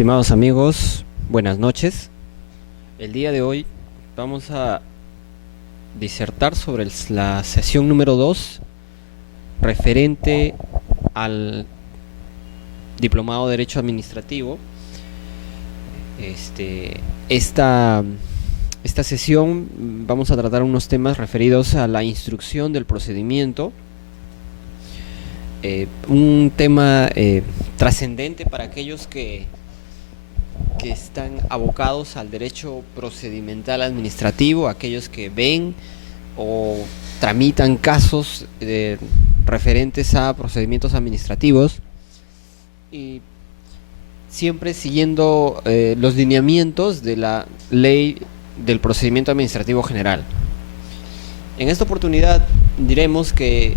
Estimados amigos, buenas noches. El día de hoy vamos a disertar sobre la sesión número 2 referente al Diplomado de Derecho Administrativo. Esta sesión vamos a tratar unos temas referidos a la instrucción del procedimiento, un tema trascendente para aquellos que están abocados al derecho procedimental administrativo, aquellos que ven o tramitan casos referentes a procedimientos administrativos, y siempre siguiendo los lineamientos de la ley del procedimiento administrativo general. En esta oportunidad diremos que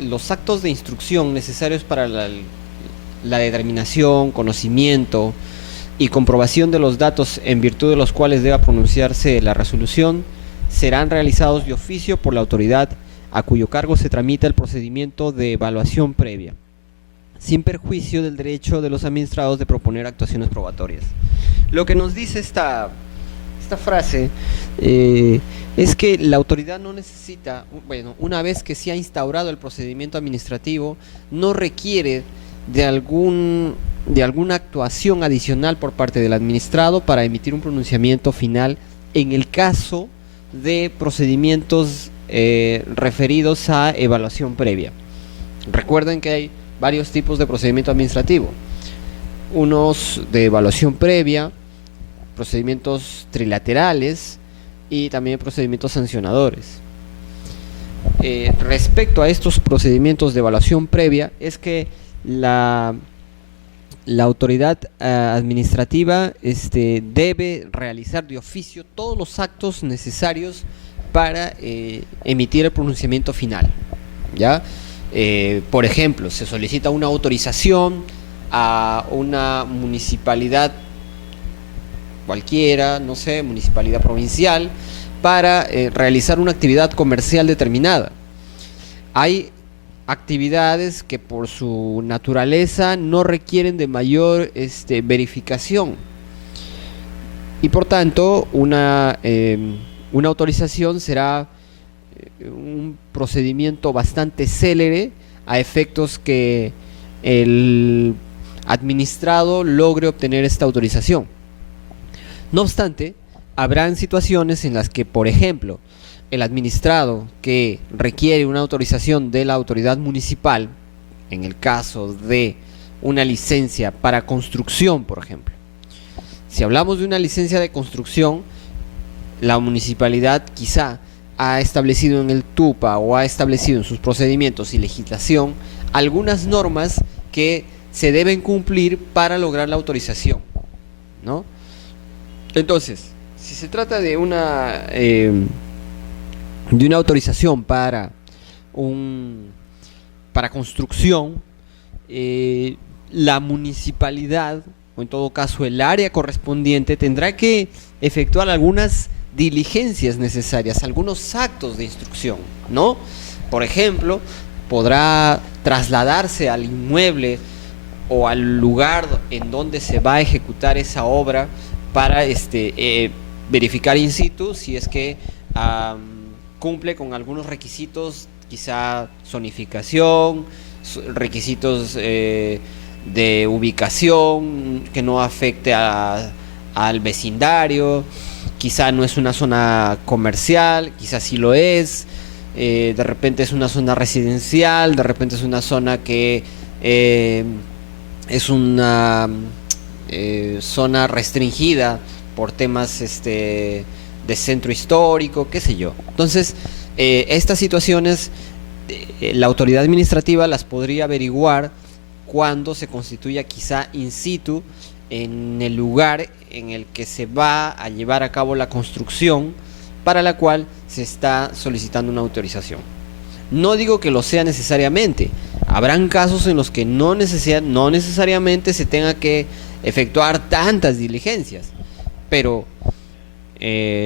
los actos de instrucción necesarios para la determinación, conocimiento y comprobación de los datos en virtud de los cuales deba pronunciarse la resolución serán realizados de oficio por la autoridad a cuyo cargo se tramita el procedimiento de evaluación previa, sin perjuicio del derecho de los administrados de proponer actuaciones probatorias. Lo que nos dice esta frase es que la autoridad no necesita, una vez que se ha instaurado el procedimiento administrativo, no requiere de alguna actuación adicional por parte del administrado para emitir un pronunciamiento final en el caso de procedimientos referidos a evaluación previa. Recuerden que hay varios tipos de procedimiento administrativo: unos de evaluación previa, procedimientos trilaterales y también procedimientos sancionadores. Respecto a estos procedimientos de evaluación previa, es que la autoridad administrativa debe realizar de oficio todos los actos necesarios para emitir el pronunciamiento final, ¿ya? Por ejemplo, se solicita una autorización a una municipalidad cualquiera, no sé, municipalidad provincial, para realizar una actividad comercial determinada. Hay actividades que por su naturaleza no requieren de mayor verificación, y por tanto una autorización será un procedimiento bastante célere a efectos que el administrado logre obtener esta autorización. No obstante, habrán situaciones en las que, por ejemplo, el administrado que requiere una autorización de la autoridad municipal, en el caso de una licencia para construcción, por ejemplo. Si hablamos de una licencia de construcción, la municipalidad quizá ha establecido en el TUPA o ha establecido en sus procedimientos y legislación algunas normas que se deben cumplir para lograr la autorización, ¿no? Entonces, si se trata de una autorización para construcción, la municipalidad, o en todo caso el área correspondiente, tendrá que efectuar algunas diligencias necesarias, algunos actos de instrucción, ¿no? Por ejemplo, podrá trasladarse al inmueble o al lugar en donde se va a ejecutar esa obra para verificar in situ si es que cumple con algunos requisitos, quizá zonificación, requisitos de ubicación, que no afecte al vecindario, quizá no es una zona comercial, quizá sí lo es, de repente es una zona residencial, de repente es una zona que es una zona restringida por temas de centro histórico, qué sé yo. Entonces, estas situaciones la autoridad administrativa las podría averiguar cuando se constituya quizá in situ en el lugar en el que se va a llevar a cabo la construcción para la cual se está solicitando una autorización. No digo que lo sea necesariamente. Habrán casos en los que no necesariamente se tenga que efectuar tantas diligencias, pero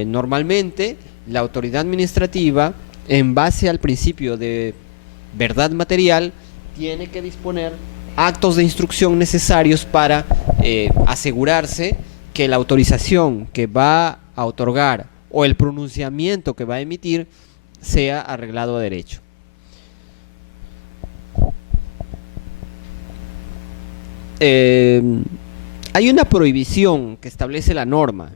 normalmente la autoridad administrativa, en base al principio de verdad material, tiene que disponer actos de instrucción necesarios para asegurarse que la autorización que va a otorgar o el pronunciamiento que va a emitir sea arreglado a derecho. Hay una prohibición que establece la norma,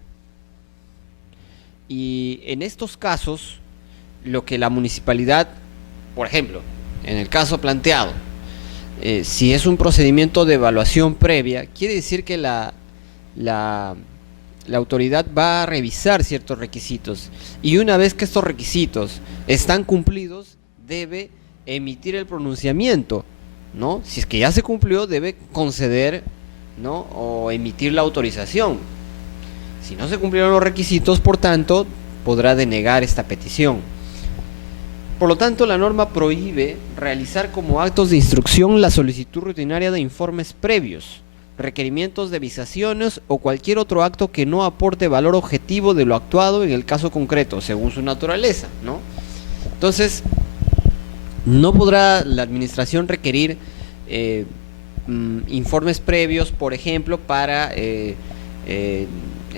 y en estos casos lo que la municipalidad, por ejemplo, en el caso planteado, si es un procedimiento de evaluación previa, quiere decir que la autoridad va a revisar ciertos requisitos, y una vez que estos requisitos están cumplidos, debe emitir el pronunciamiento, ¿no? Si es que ya se cumplió, debe conceder, ¿no?, o emitir la autorización. Si no se cumplieron los requisitos, por tanto, podrá denegar esta petición. Por lo tanto, la norma prohíbe realizar como actos de instrucción la solicitud rutinaria de informes previos, requerimientos de visaciones o cualquier otro acto que no aporte valor objetivo de lo actuado en el caso concreto, según su naturaleza, ¿no? Entonces, no podrá la administración requerir informes previos, por ejemplo, para, en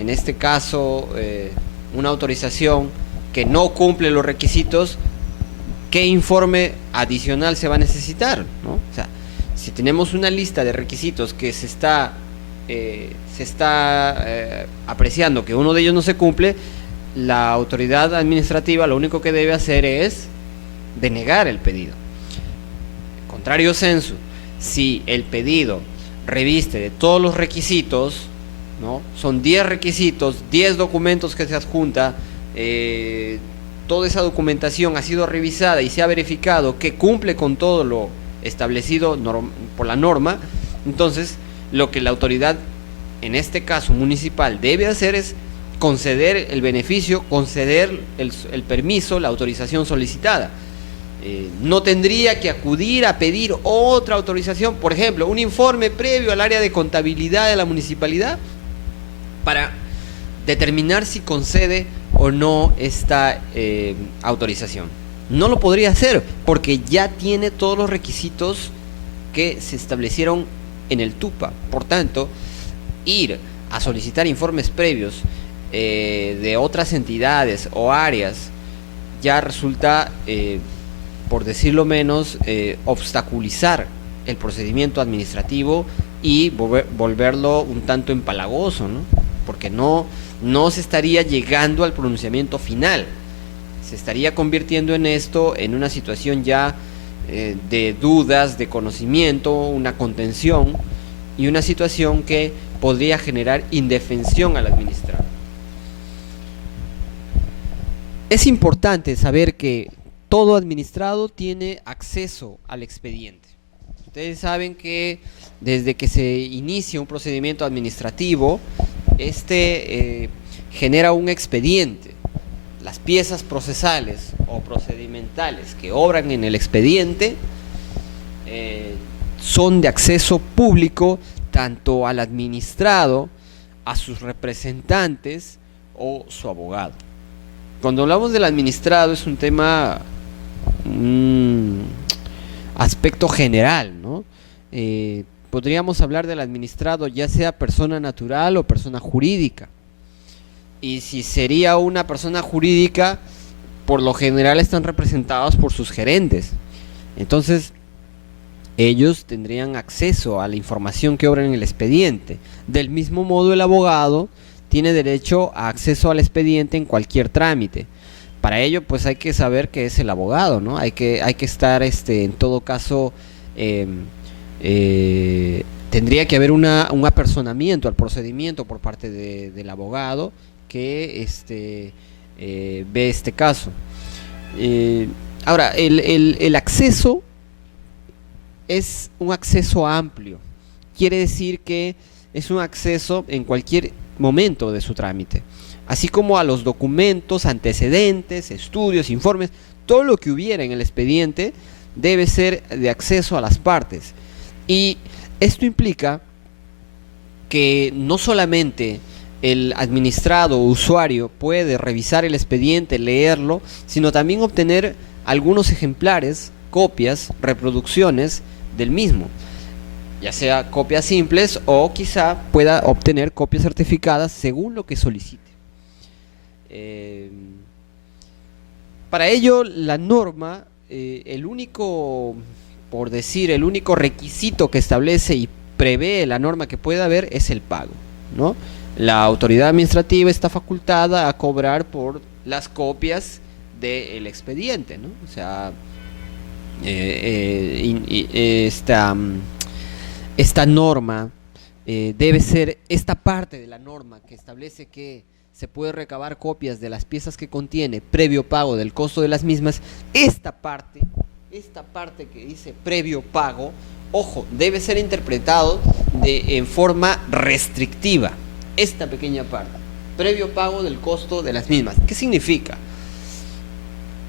este caso, una autorización que no cumple los requisitos. ¿Qué informe adicional se va a necesitar, ¿no? O sea, si tenemos una lista de requisitos que se está apreciando que uno de ellos no se cumple, la autoridad administrativa lo único que debe hacer es denegar el pedido. Contrario sensu, si el pedido reviste de todos los requisitos, ¿no? Son 10 requisitos, 10 documentos que se adjunta, toda esa documentación ha sido revisada y se ha verificado que cumple con todo lo establecido por la norma, entonces lo que la autoridad, en este caso municipal, debe hacer es conceder el beneficio, conceder el permiso, la autorización solicitada. No tendría que acudir a pedir otra autorización, por ejemplo, un informe previo al área de contabilidad de la municipalidad para determinar si concede o no esta autorización. No lo podría hacer porque ya tiene todos los requisitos que se establecieron en el TUPA. Por tanto, ir a solicitar informes previos de otras entidades o áreas ya resulta, por decirlo menos, obstaculizar el procedimiento administrativo y volverlo un tanto empalagoso, ¿no? Porque no se estaría llegando al pronunciamiento final, se estaría convirtiendo en esto en una situación ya de dudas, de conocimiento, una contención y una situación que podría generar indefensión al administrado. Es importante saber que todo administrado tiene acceso al expediente. Ustedes saben que desde que se inicia un procedimiento administrativo, genera un expediente. Las piezas procesales o procedimentales que obran en el expediente son de acceso público tanto al administrado, a sus representantes o su abogado. Cuando hablamos del administrado es un tema, un aspecto general, ¿no? Podríamos hablar del administrado ya sea persona natural o persona jurídica. Y si sería una persona jurídica, por lo general están representados por sus gerentes. Entonces, ellos tendrían acceso a la información que obra en el expediente. Del mismo modo, el abogado tiene derecho a acceso al expediente en cualquier trámite. Para ello, pues hay que saber qué es el abogado, ¿no? Hay que estar, en todo caso, tendría que haber un apersonamiento al procedimiento por parte del abogado que ve este caso. Ahora, el acceso es un acceso amplio. Quiere decir que es un acceso en cualquier momento de su trámite, así como a los documentos, antecedentes, estudios, informes, todo lo que hubiera en el expediente debe ser de acceso a las partes. Y esto implica que no solamente el administrado o usuario puede revisar el expediente, leerlo, sino también obtener algunos ejemplares, copias, reproducciones del mismo. ya sea copias simples o quizá pueda obtener copias certificadas según lo que solicite. Eh, para ello, la norma, el único, por decir, el único requisito que establece y prevé la norma que pueda haber es el pago, ¿no? La autoridad administrativa está facultada a cobrar por las copias del expediente, ¿no? O sea, esta norma debe ser esta parte de la norma que establece que se puede recabar copias de las piezas que contiene previo pago del costo de las mismas. Esta parte que dice previo pago, ojo, debe ser interpretado en forma restrictiva. Esta pequeña parte, previo pago del costo de las mismas. ¿Qué significa?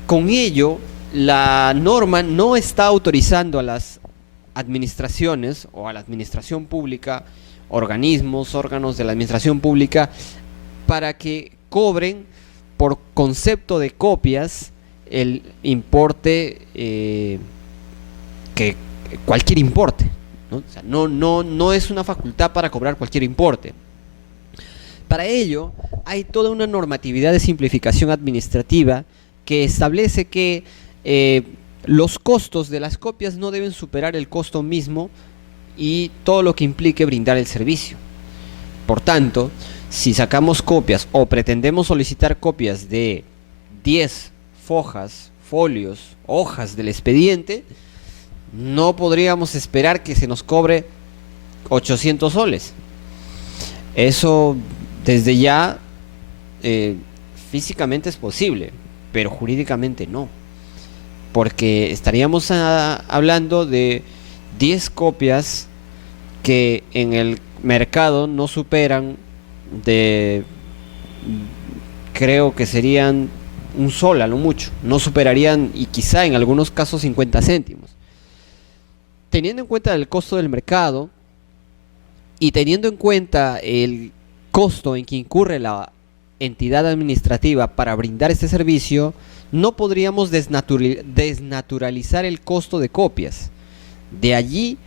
Con ello, la norma no está autorizando a las administraciones o a la administración pública, órganos de la administración pública, para que cobren por concepto de copias el importe, que cualquier importe, ¿no? O sea, no es una facultad para cobrar cualquier importe. Para ello, hay toda una normatividad de simplificación administrativa que establece que los costos de las copias no deben superar el costo mismo y todo lo que implique brindar el servicio. Por tanto, si sacamos copias o pretendemos solicitar copias de 10 folios, hojas del expediente, no podríamos esperar que se nos cobre 800 soles. Eso desde ya físicamente es posible, pero jurídicamente no, porque estaríamos hablando de 10 copias que en el mercado no superan de, creo que serían un sol a lo mucho, no superarían, y quizá en algunos casos 50 céntimos. Teniendo en cuenta el costo del mercado y teniendo en cuenta el costo en que incurre la entidad administrativa para brindar este servicio, no podríamos desnaturalizar el costo de copias. De allí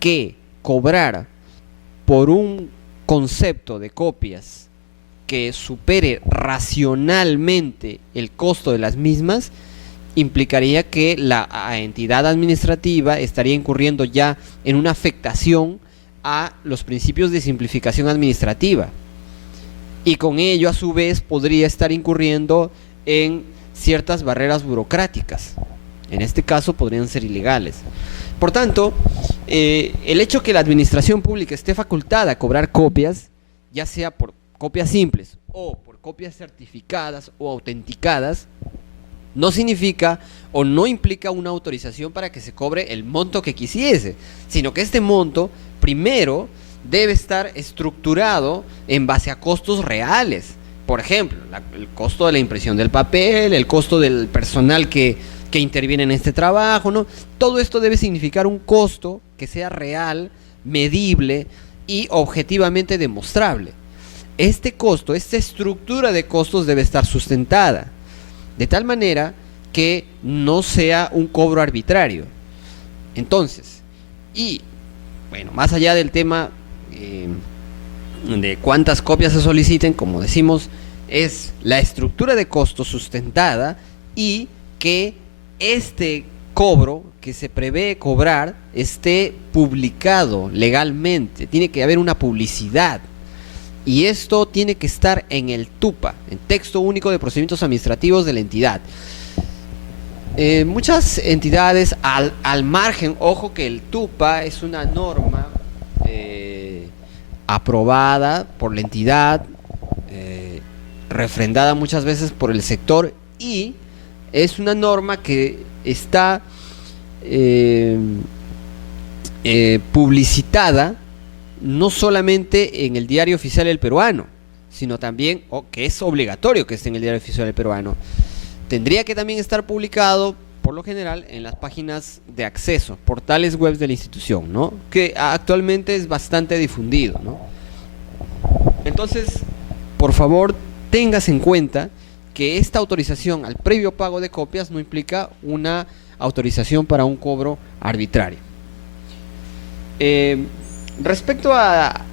que cobrar por un concepto de copias que supere racionalmente el costo de las mismas implicaría que la entidad administrativa estaría incurriendo ya en una afectación a los principios de simplificación administrativa, y con ello a su vez podría estar incurriendo en ciertas barreras burocráticas. En este caso podrían ser ilegales. Por tanto, el hecho que la administración pública esté facultada a cobrar copias, ya sea por copias simples o por copias certificadas o autenticadas, no significa o no implica una autorización para que se cobre el monto que quisiese, sino que este monto primero debe estar estructurado en base a costos reales. Por ejemplo, el costo de la impresión del papel, el costo del personal que interviene en este trabajo, ¿no? Todo esto debe significar un costo que sea real, medible y objetivamente demostrable. Este costo, esta estructura de costos debe estar sustentada, de tal manera que no sea un cobro arbitrario. Entonces, y bueno, más allá del tema de cuántas copias se soliciten, como decimos, es la estructura de costos sustentada y que este cobro que se prevé cobrar esté publicado legalmente. Tiene que haber una publicidad, y esto tiene que estar en el TUPA, en Texto Único de Procedimientos Administrativos de la entidad. Muchas entidades al margen, ojo que el TUPA es una norma aprobada por la entidad, refrendada muchas veces por el sector, y es una norma que está publicitada no solamente en el Diario Oficial del Peruano, sino también, que es obligatorio que esté en el Diario Oficial del Peruano. Tendría que también estar publicado, por lo general, en las páginas de acceso, portales web de la institución, ¿no? Que actualmente es bastante difundido, ¿no? Entonces, por favor, tengas en cuenta que esta autorización al previo pago de copias no implica una autorización para un cobro arbitrario. Eh, respecto a,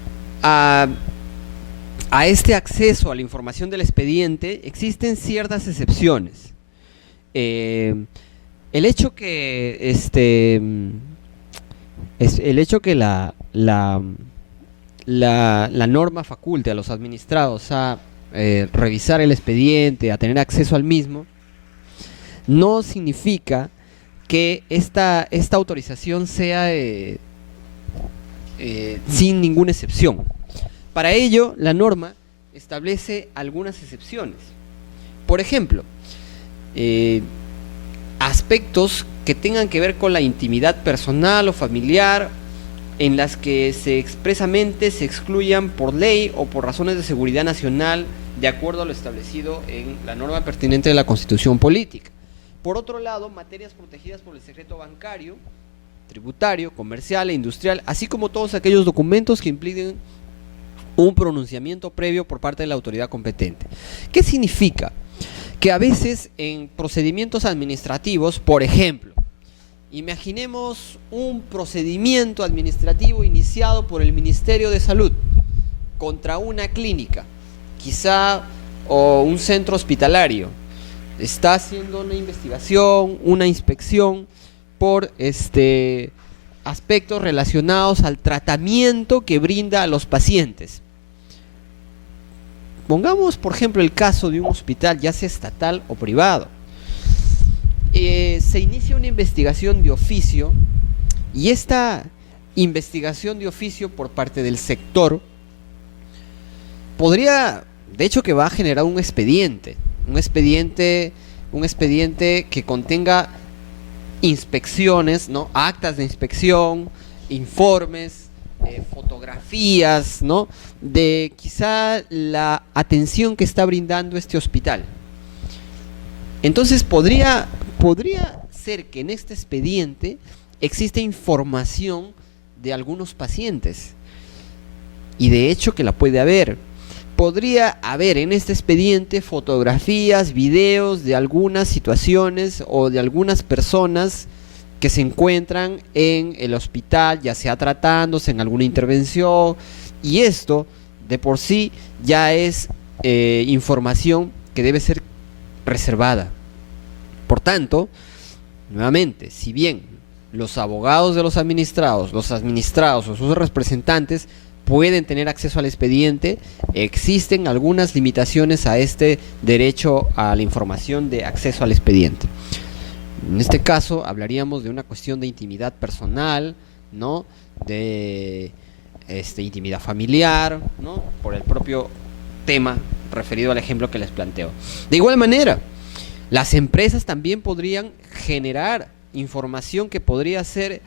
a este acceso a la información del expediente, existen ciertas excepciones. Eh, el hecho que el hecho que la norma faculte a los administrados a revisar el expediente, a tener acceso al mismo, no significa que esta autorización sea sin ninguna excepción. Para ello, la norma establece algunas excepciones. Por ejemplo, eh, aspectos que tengan que ver con la intimidad personal o familiar, en las que expresamente se excluyan por ley o por razones de seguridad nacional, de acuerdo a lo establecido en la norma pertinente de la Constitución Política. Por otro lado, materias protegidas por el secreto bancario, tributario, comercial e industrial, así como todos aquellos documentos que impliquen un pronunciamiento previo por parte de la autoridad competente. ¿Qué significa? Que a veces en procedimientos administrativos, por ejemplo, imaginemos un procedimiento administrativo iniciado por el Ministerio de Salud contra una clínica, quizá, o un centro hospitalario. Está haciendo una investigación, una inspección por aspectos relacionados al tratamiento que brinda a los pacientes. Pongamos, por ejemplo, el caso de un hospital, ya sea estatal o privado. Se inicia una investigación de oficio, y esta investigación de oficio por parte del sector podría, de hecho, que va a generar un expediente que contenga inspecciones, ¿no? Actas de inspección, informes, fotografías, ¿no? De quizá la atención que está brindando este hospital. Entonces podría ser que en este expediente existe información de algunos pacientes, y de hecho que la puede haber. Podría haber en este expediente fotografías, videos de algunas situaciones o de algunas personas que se encuentran en el hospital, ya sea tratándose en alguna intervención, y esto de por sí ya es información que debe ser reservada. Por tanto, nuevamente, si bien los abogados de los administrados o sus representantes pueden tener acceso al expediente, existen algunas limitaciones a este derecho a la información de acceso al expediente. En este caso hablaríamos de una cuestión de intimidad personal, ¿no? De intimidad familiar, ¿no? Por el propio tema referido al ejemplo que les planteo. De igual manera, las empresas también podrían generar información que podría ser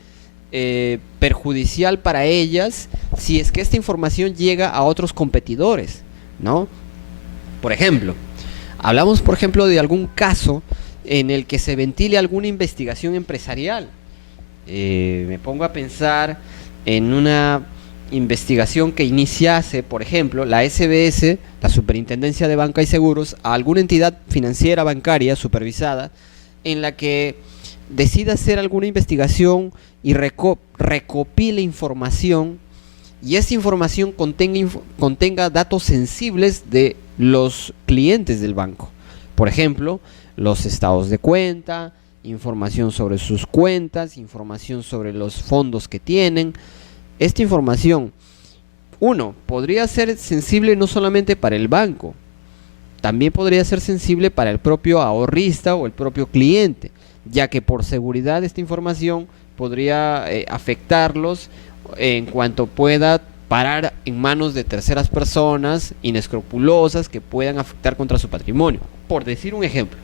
perjudicial para ellas si es que esta información llega a otros competidores, ¿no? Por ejemplo, hablamos por ejemplo de algún caso en el que se ventile alguna investigación empresarial. Me pongo a pensar en una investigación que iniciase, por ejemplo, la SBS, la Superintendencia de Banca y Seguros, a alguna entidad financiera bancaria supervisada, en la que decida hacer alguna investigación y recopile información, y esa información contenga datos sensibles de los clientes del banco. Por ejemplo, los estados de cuenta, información sobre sus cuentas, información sobre los fondos que tienen. Esta información, podría ser sensible no solamente para el banco, también podría ser sensible para el propio ahorrista o el propio cliente, ya que por seguridad esta información podría afectarlos en cuanto pueda parar en manos de terceras personas inescrupulosas que puedan afectar contra su patrimonio, por decir un ejemplo.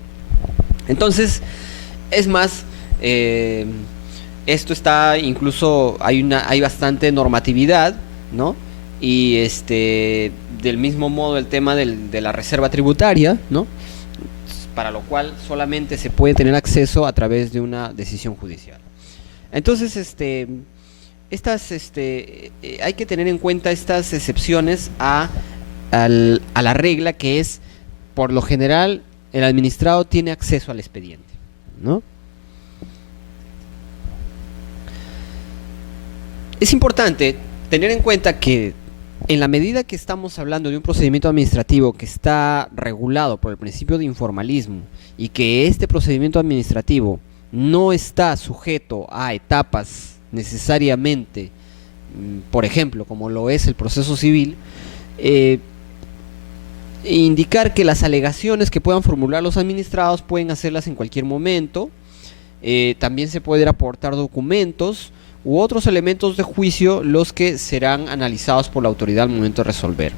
Entonces, es más, esto está incluso, hay bastante normatividad, ¿no? Y del mismo modo el tema de la reserva tributaria, ¿no? Para lo cual solamente se puede tener acceso a través de una decisión judicial. Entonces, hay que tener en cuenta estas excepciones a la regla, que es, por lo general, el administrado tiene acceso al expediente, ¿no? Es importante tener en cuenta que en la medida que estamos hablando de un procedimiento administrativo que está regulado por el principio de informalismo y que este procedimiento administrativo no está sujeto a etapas necesariamente, por ejemplo, como lo es el proceso civil, eh, indicar que las alegaciones que puedan formular los administrados pueden hacerlas en cualquier momento. También se pueden aportar documentos u otros elementos de juicio, los que serán analizados por la autoridad al momento de resolver.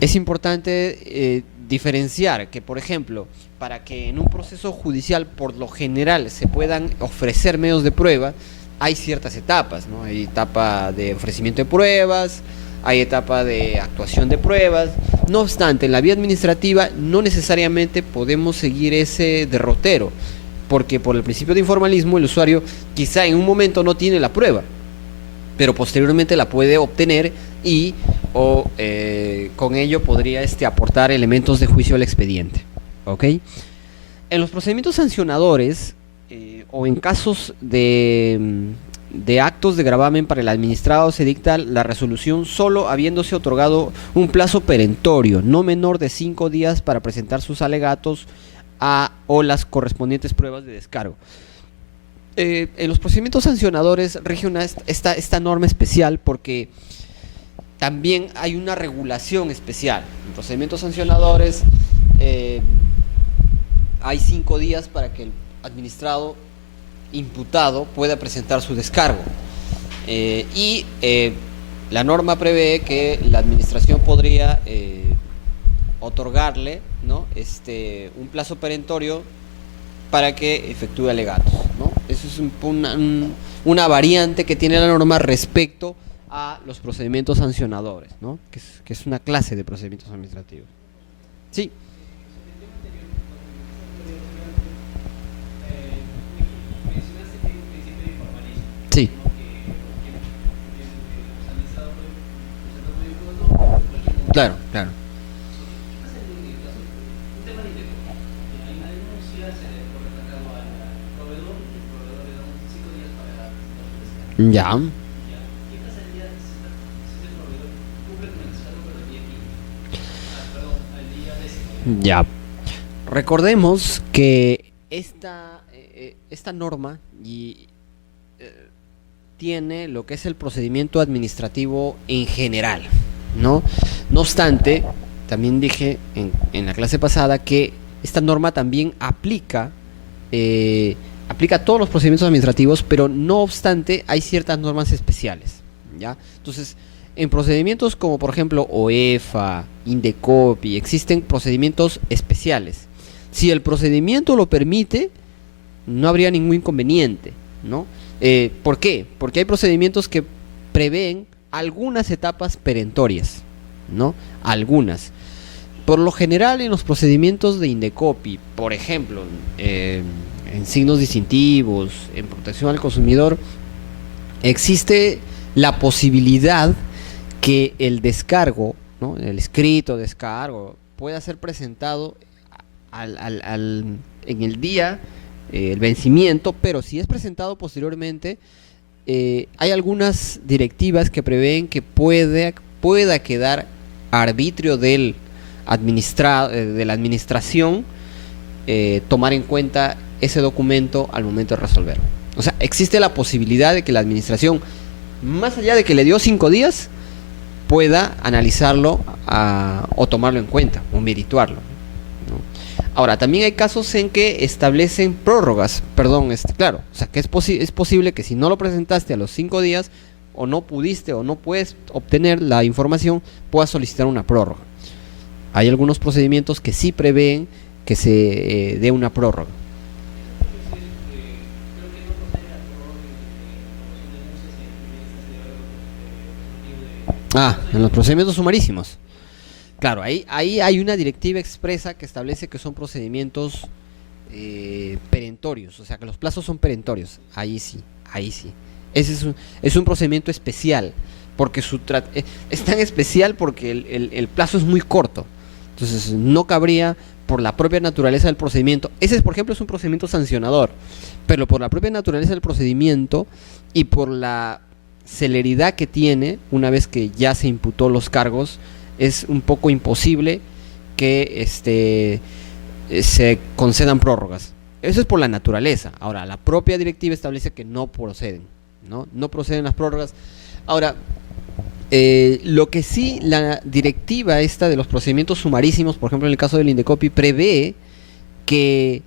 Es importante diferenciar que, por ejemplo, para que en un proceso judicial por lo general se puedan ofrecer medios de prueba, hay ciertas etapas, ¿no? Hay etapa de ofrecimiento de pruebas, hay etapa de actuación de pruebas. No obstante, en la vía administrativa no necesariamente podemos seguir ese derrotero, porque por el principio de informalismo el usuario quizá en un momento no tiene la prueba, pero posteriormente la puede obtener y con ello podría aportar elementos de juicio al expediente. ¿Ok? En los procedimientos sancionadores o en casos de actos de gravamen para el administrado, se dicta la resolución solo habiéndose otorgado un plazo perentorio, no menor de 5 días para presentar sus alegatos o las correspondientes pruebas de descargo. En los procedimientos sancionadores rige esta norma especial porque también hay una regulación especial. En procedimientos sancionadores hay 5 días para que el administrado imputado pueda presentar su descargo, la norma prevé que la administración podría otorgarle, ¿no? Un plazo perentorio para que efectúe alegatos, ¿no? Eso es una variante que tiene la norma respecto a los procedimientos sancionadores, ¿no? Que es una clase de procedimientos administrativos. Sí. Sí. Claro, claro. Ya. Ya. Recordemos que esta norma tiene lo que es el procedimiento administrativo en general, ¿no? No obstante, también dije en la clase pasada que esta norma también aplica a todos los procedimientos administrativos, pero no obstante hay ciertas normas especiales, ¿ya? Entonces, en procedimientos como por ejemplo OEFA, Indecopi, existen procedimientos especiales. Si el procedimiento lo permite, no habría ningún inconveniente, ¿no? ¿Por qué? Porque hay procedimientos que prevén algunas etapas perentorias, ¿no? Algunas. Por lo general, en los procedimientos de Indecopi, por ejemplo, en signos distintivos, en protección al consumidor, existe la posibilidad que el descargo, ¿no? El escrito descargo pueda ser presentado en el día, el vencimiento, pero si es presentado posteriormente, hay algunas directivas que prevén que pueda quedar a arbitrio de la administración tomar en cuenta ese documento al momento de resolver. O sea, existe la posibilidad de que la administración, más allá de que le dio 5 días, pueda analizarlo o tomarlo en cuenta o merituarlo, ¿no? Ahora, también hay casos en que establecen prórrogas, claro, o sea, que es posible que si no lo presentaste a los 5 días, o no pudiste o no puedes obtener la información, puedas solicitar una prórroga. Hay algunos procedimientos que sí prevén que se dé una prórroga. En los procedimientos sumarísimos. Claro, ahí hay una directiva expresa que establece que son procedimientos perentorios, o sea que los plazos son perentorios. Ahí sí. Ese es un procedimiento especial, porque es tan especial porque el plazo es muy corto. Entonces no cabría por la propia naturaleza del procedimiento. Ese, por ejemplo, es un procedimiento sancionador, pero por la propia naturaleza del procedimiento y por la celeridad que tiene una vez que ya se imputó los cargos, es un poco imposible que se concedan prórrogas. Eso es por la naturaleza. Ahora, la propia directiva establece que no proceden, no proceden las prórrogas. Ahora, lo que sí la directiva esta de los procedimientos sumarísimos, por ejemplo en el caso del Indecopi, prevé que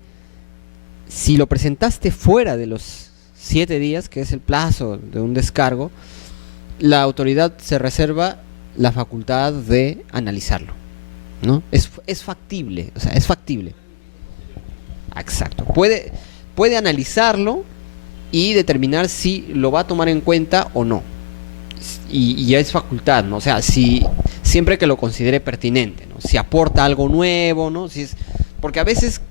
si lo presentaste fuera de los 7 días, que es el plazo de un descargo, la autoridad se reserva la facultad de analizarlo, ¿no? Es factible, o sea, es factible. Exacto. Puede analizarlo y determinar si lo va a tomar en cuenta o no. Y ya es facultad, ¿no? O sea, siempre que lo considere pertinente, ¿no? Si aporta algo nuevo, ¿no? Porque a veces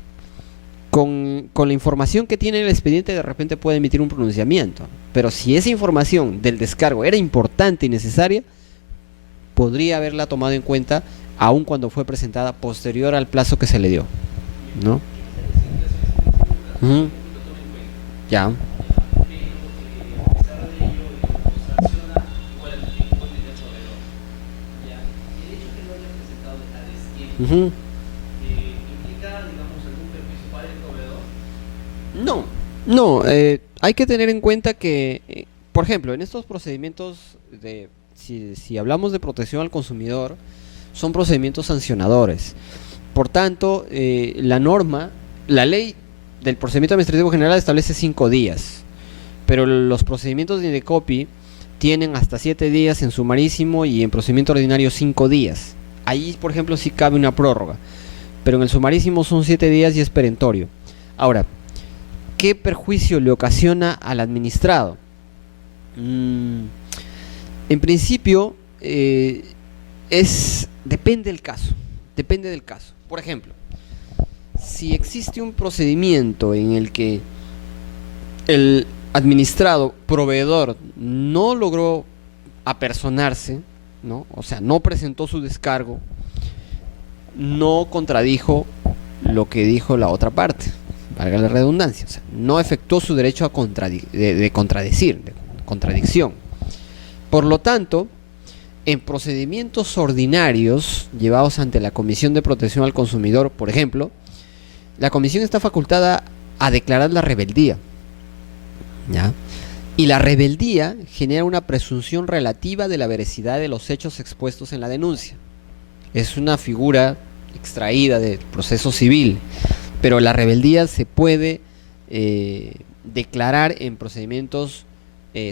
con la información que tiene el expediente de repente puede emitir un pronunciamiento, pero si esa información del descargo era importante y necesaria, podría haberla tomado en cuenta aun cuando fue presentada posterior al plazo que se le dio, ¿no? Ya. No, no, hay que tener en cuenta que, por ejemplo, en estos procedimientos si hablamos de protección al consumidor, son procedimientos sancionadores. Por tanto, la ley del procedimiento administrativo general establece 5 días, pero los procedimientos de Indecopi tienen hasta 7 días en sumarísimo y en procedimiento ordinario 5 días. Ahí, por ejemplo, sí cabe una prórroga, pero en el sumarísimo son 7 días y es perentorio. Ahora, ¿qué perjuicio le ocasiona al administrado? En principio, depende del caso. Depende del caso. Por ejemplo, si existe un procedimiento en el que el administrado, proveedor, no logró apersonarse, ¿no? O sea, no presentó su descargo, no contradijo lo que dijo la otra parte, valga la redundancia, o sea, no efectuó su derecho a de contradicción. Por lo tanto, en procedimientos ordinarios llevados ante la Comisión de Protección al Consumidor, por ejemplo, la comisión está facultada a declarar la rebeldía, ¿ya? Y la rebeldía genera una presunción relativa de la veracidad de los hechos expuestos en la denuncia. Es una figura extraída del proceso civil, pero la rebeldía se puede declarar en procedimientos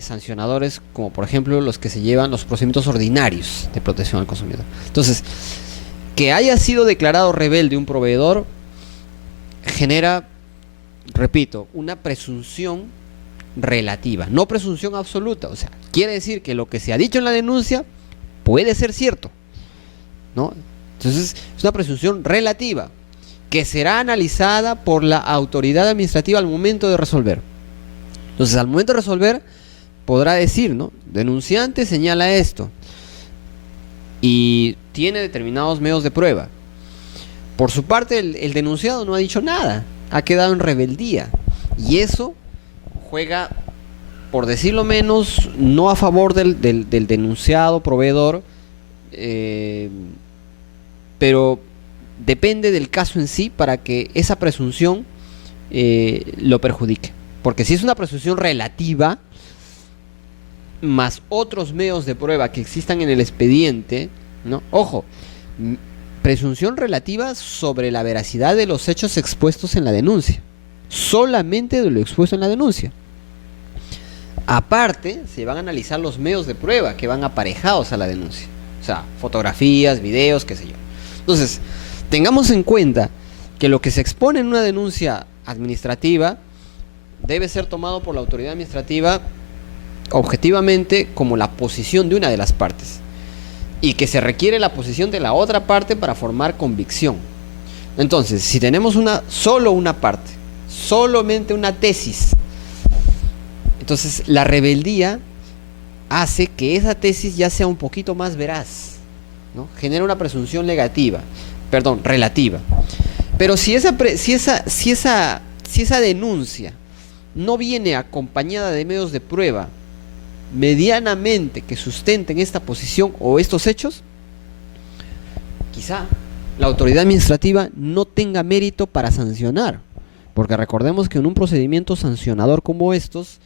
sancionadores, como por ejemplo los que se llevan los procedimientos ordinarios de protección al consumidor. Entonces, que haya sido declarado rebelde un proveedor genera, repito, una presunción relativa, no presunción absoluta. O sea, quiere decir que lo que se ha dicho en la denuncia puede ser cierto, ¿no? Entonces, es una presunción relativa que será analizada por la autoridad administrativa al momento de resolver. Entonces, al momento de resolver, podrá decir, ¿no? Denunciante señala esto y tiene determinados medios de prueba. Por su parte, el denunciado no ha dicho nada, ha quedado en rebeldía, y eso juega, por decirlo menos, no a favor del denunciado proveedor, pero depende del caso en sí para que esa presunción lo perjudique. Porque si es una presunción relativa, más otros medios de prueba que existan en el expediente, ¿no? Ojo, presunción relativa sobre la veracidad de los hechos expuestos en la denuncia, solamente de lo expuesto en la denuncia. Aparte, se van a analizar los medios de prueba que van aparejados a la denuncia, o sea, fotografías, videos, qué sé yo. Entonces, tengamos en cuenta que lo que se expone en una denuncia administrativa debe ser tomado por la autoridad administrativa objetivamente como la posición de una de las partes, y que se requiere la posición de la otra parte para formar convicción. Entonces, si tenemos solo una parte, solamente una tesis, entonces la rebeldía hace que esa tesis ya sea un poquito más veraz, ¿no? Genera una presunción relativa. Pero si esa denuncia no viene acompañada de medios de prueba medianamente que sustenten esta posición o estos hechos, quizá la autoridad administrativa no tenga mérito para sancionar. Porque recordemos que en un procedimiento sancionador como estos,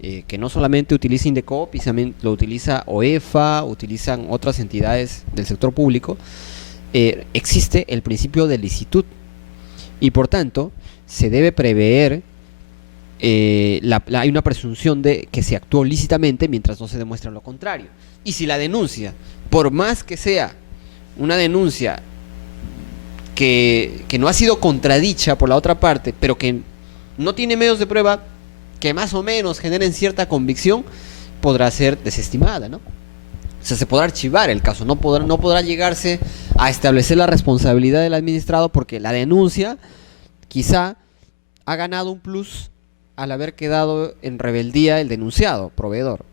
que no solamente utiliza Indecopi, también lo utiliza OEFA, utilizan otras entidades del sector público, existe el principio de licitud. Y por tanto, se debe prever, hay una presunción de que se actuó lícitamente mientras no se demuestra lo contrario. Y si la denuncia, por más que sea una denuncia que no ha sido contradicha por la otra parte, pero que no tiene medios de prueba que más o menos generen cierta convicción, podrá ser desestimada, ¿no? O sea, se podrá archivar el caso, no podrá llegarse a establecer la responsabilidad del administrado, porque la denuncia quizá ha ganado un plus al haber quedado en rebeldía el denunciado, proveedor.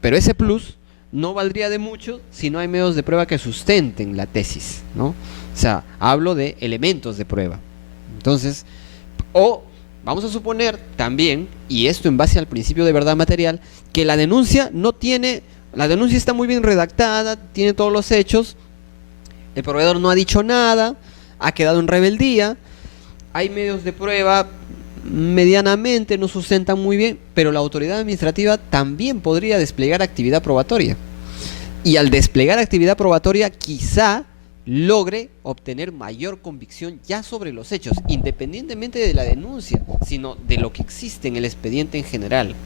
Pero ese plus no valdría de mucho si no hay medios de prueba que sustenten la tesis, ¿no? O sea, hablo de elementos de prueba. Entonces, o vamos a suponer también, y esto en base al principio de verdad material, que la denuncia está muy bien redactada, tiene todos los hechos, el proveedor no ha dicho nada, ha quedado en rebeldía, hay medios de prueba medianamente, no sustentan muy bien, pero la autoridad administrativa también podría desplegar actividad probatoria. Y al desplegar actividad probatoria quizá logre obtener mayor convicción ya sobre los hechos, independientemente de la denuncia, sino de lo que existe en el expediente en general.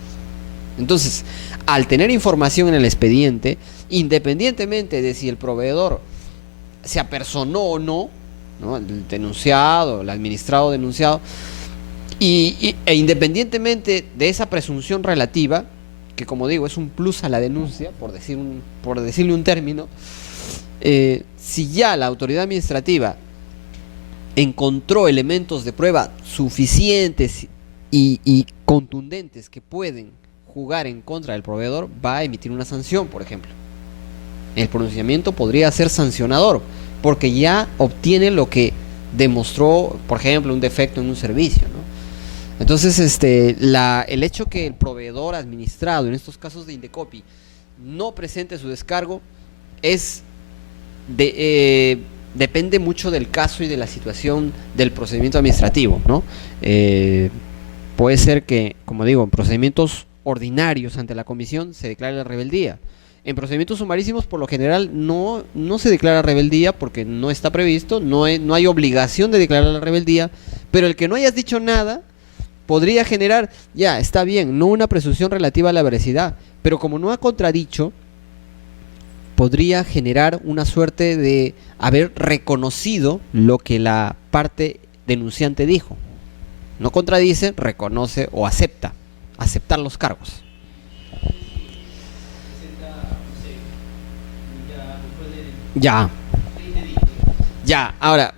Entonces, al tener información en el expediente, independientemente de si el proveedor se apersonó o no, ¿no?, el denunciado, el administrado denunciado, e independientemente de esa presunción relativa, que como digo es un plus a la denuncia, por decirle un término, si ya la autoridad administrativa encontró elementos de prueba suficientes y contundentes que pueden jugar en contra del proveedor, va a emitir una sanción, por ejemplo. El pronunciamiento podría ser sancionador, porque ya obtiene lo que demostró, por ejemplo, un defecto en un servicio, ¿no? Entonces, el hecho que el proveedor administrado, en estos casos de Indecopi, no presente su descargo, depende mucho del caso y de la situación del procedimiento administrativo, ¿no? Puede ser que, como digo, en procedimientos ordinarios ante la comisión se declare la rebeldía. En procedimientos sumarísimos, por lo general, no se declara rebeldía porque no está previsto, no hay obligación de declarar la rebeldía, pero el que no hayas dicho nada podría generar, ya, está bien, no una presunción relativa a la veracidad, pero como no ha contradicho, podría generar una suerte de haber reconocido lo que la parte denunciante dijo. No contradice, reconoce o aceptar los cargos. Ya, ahora,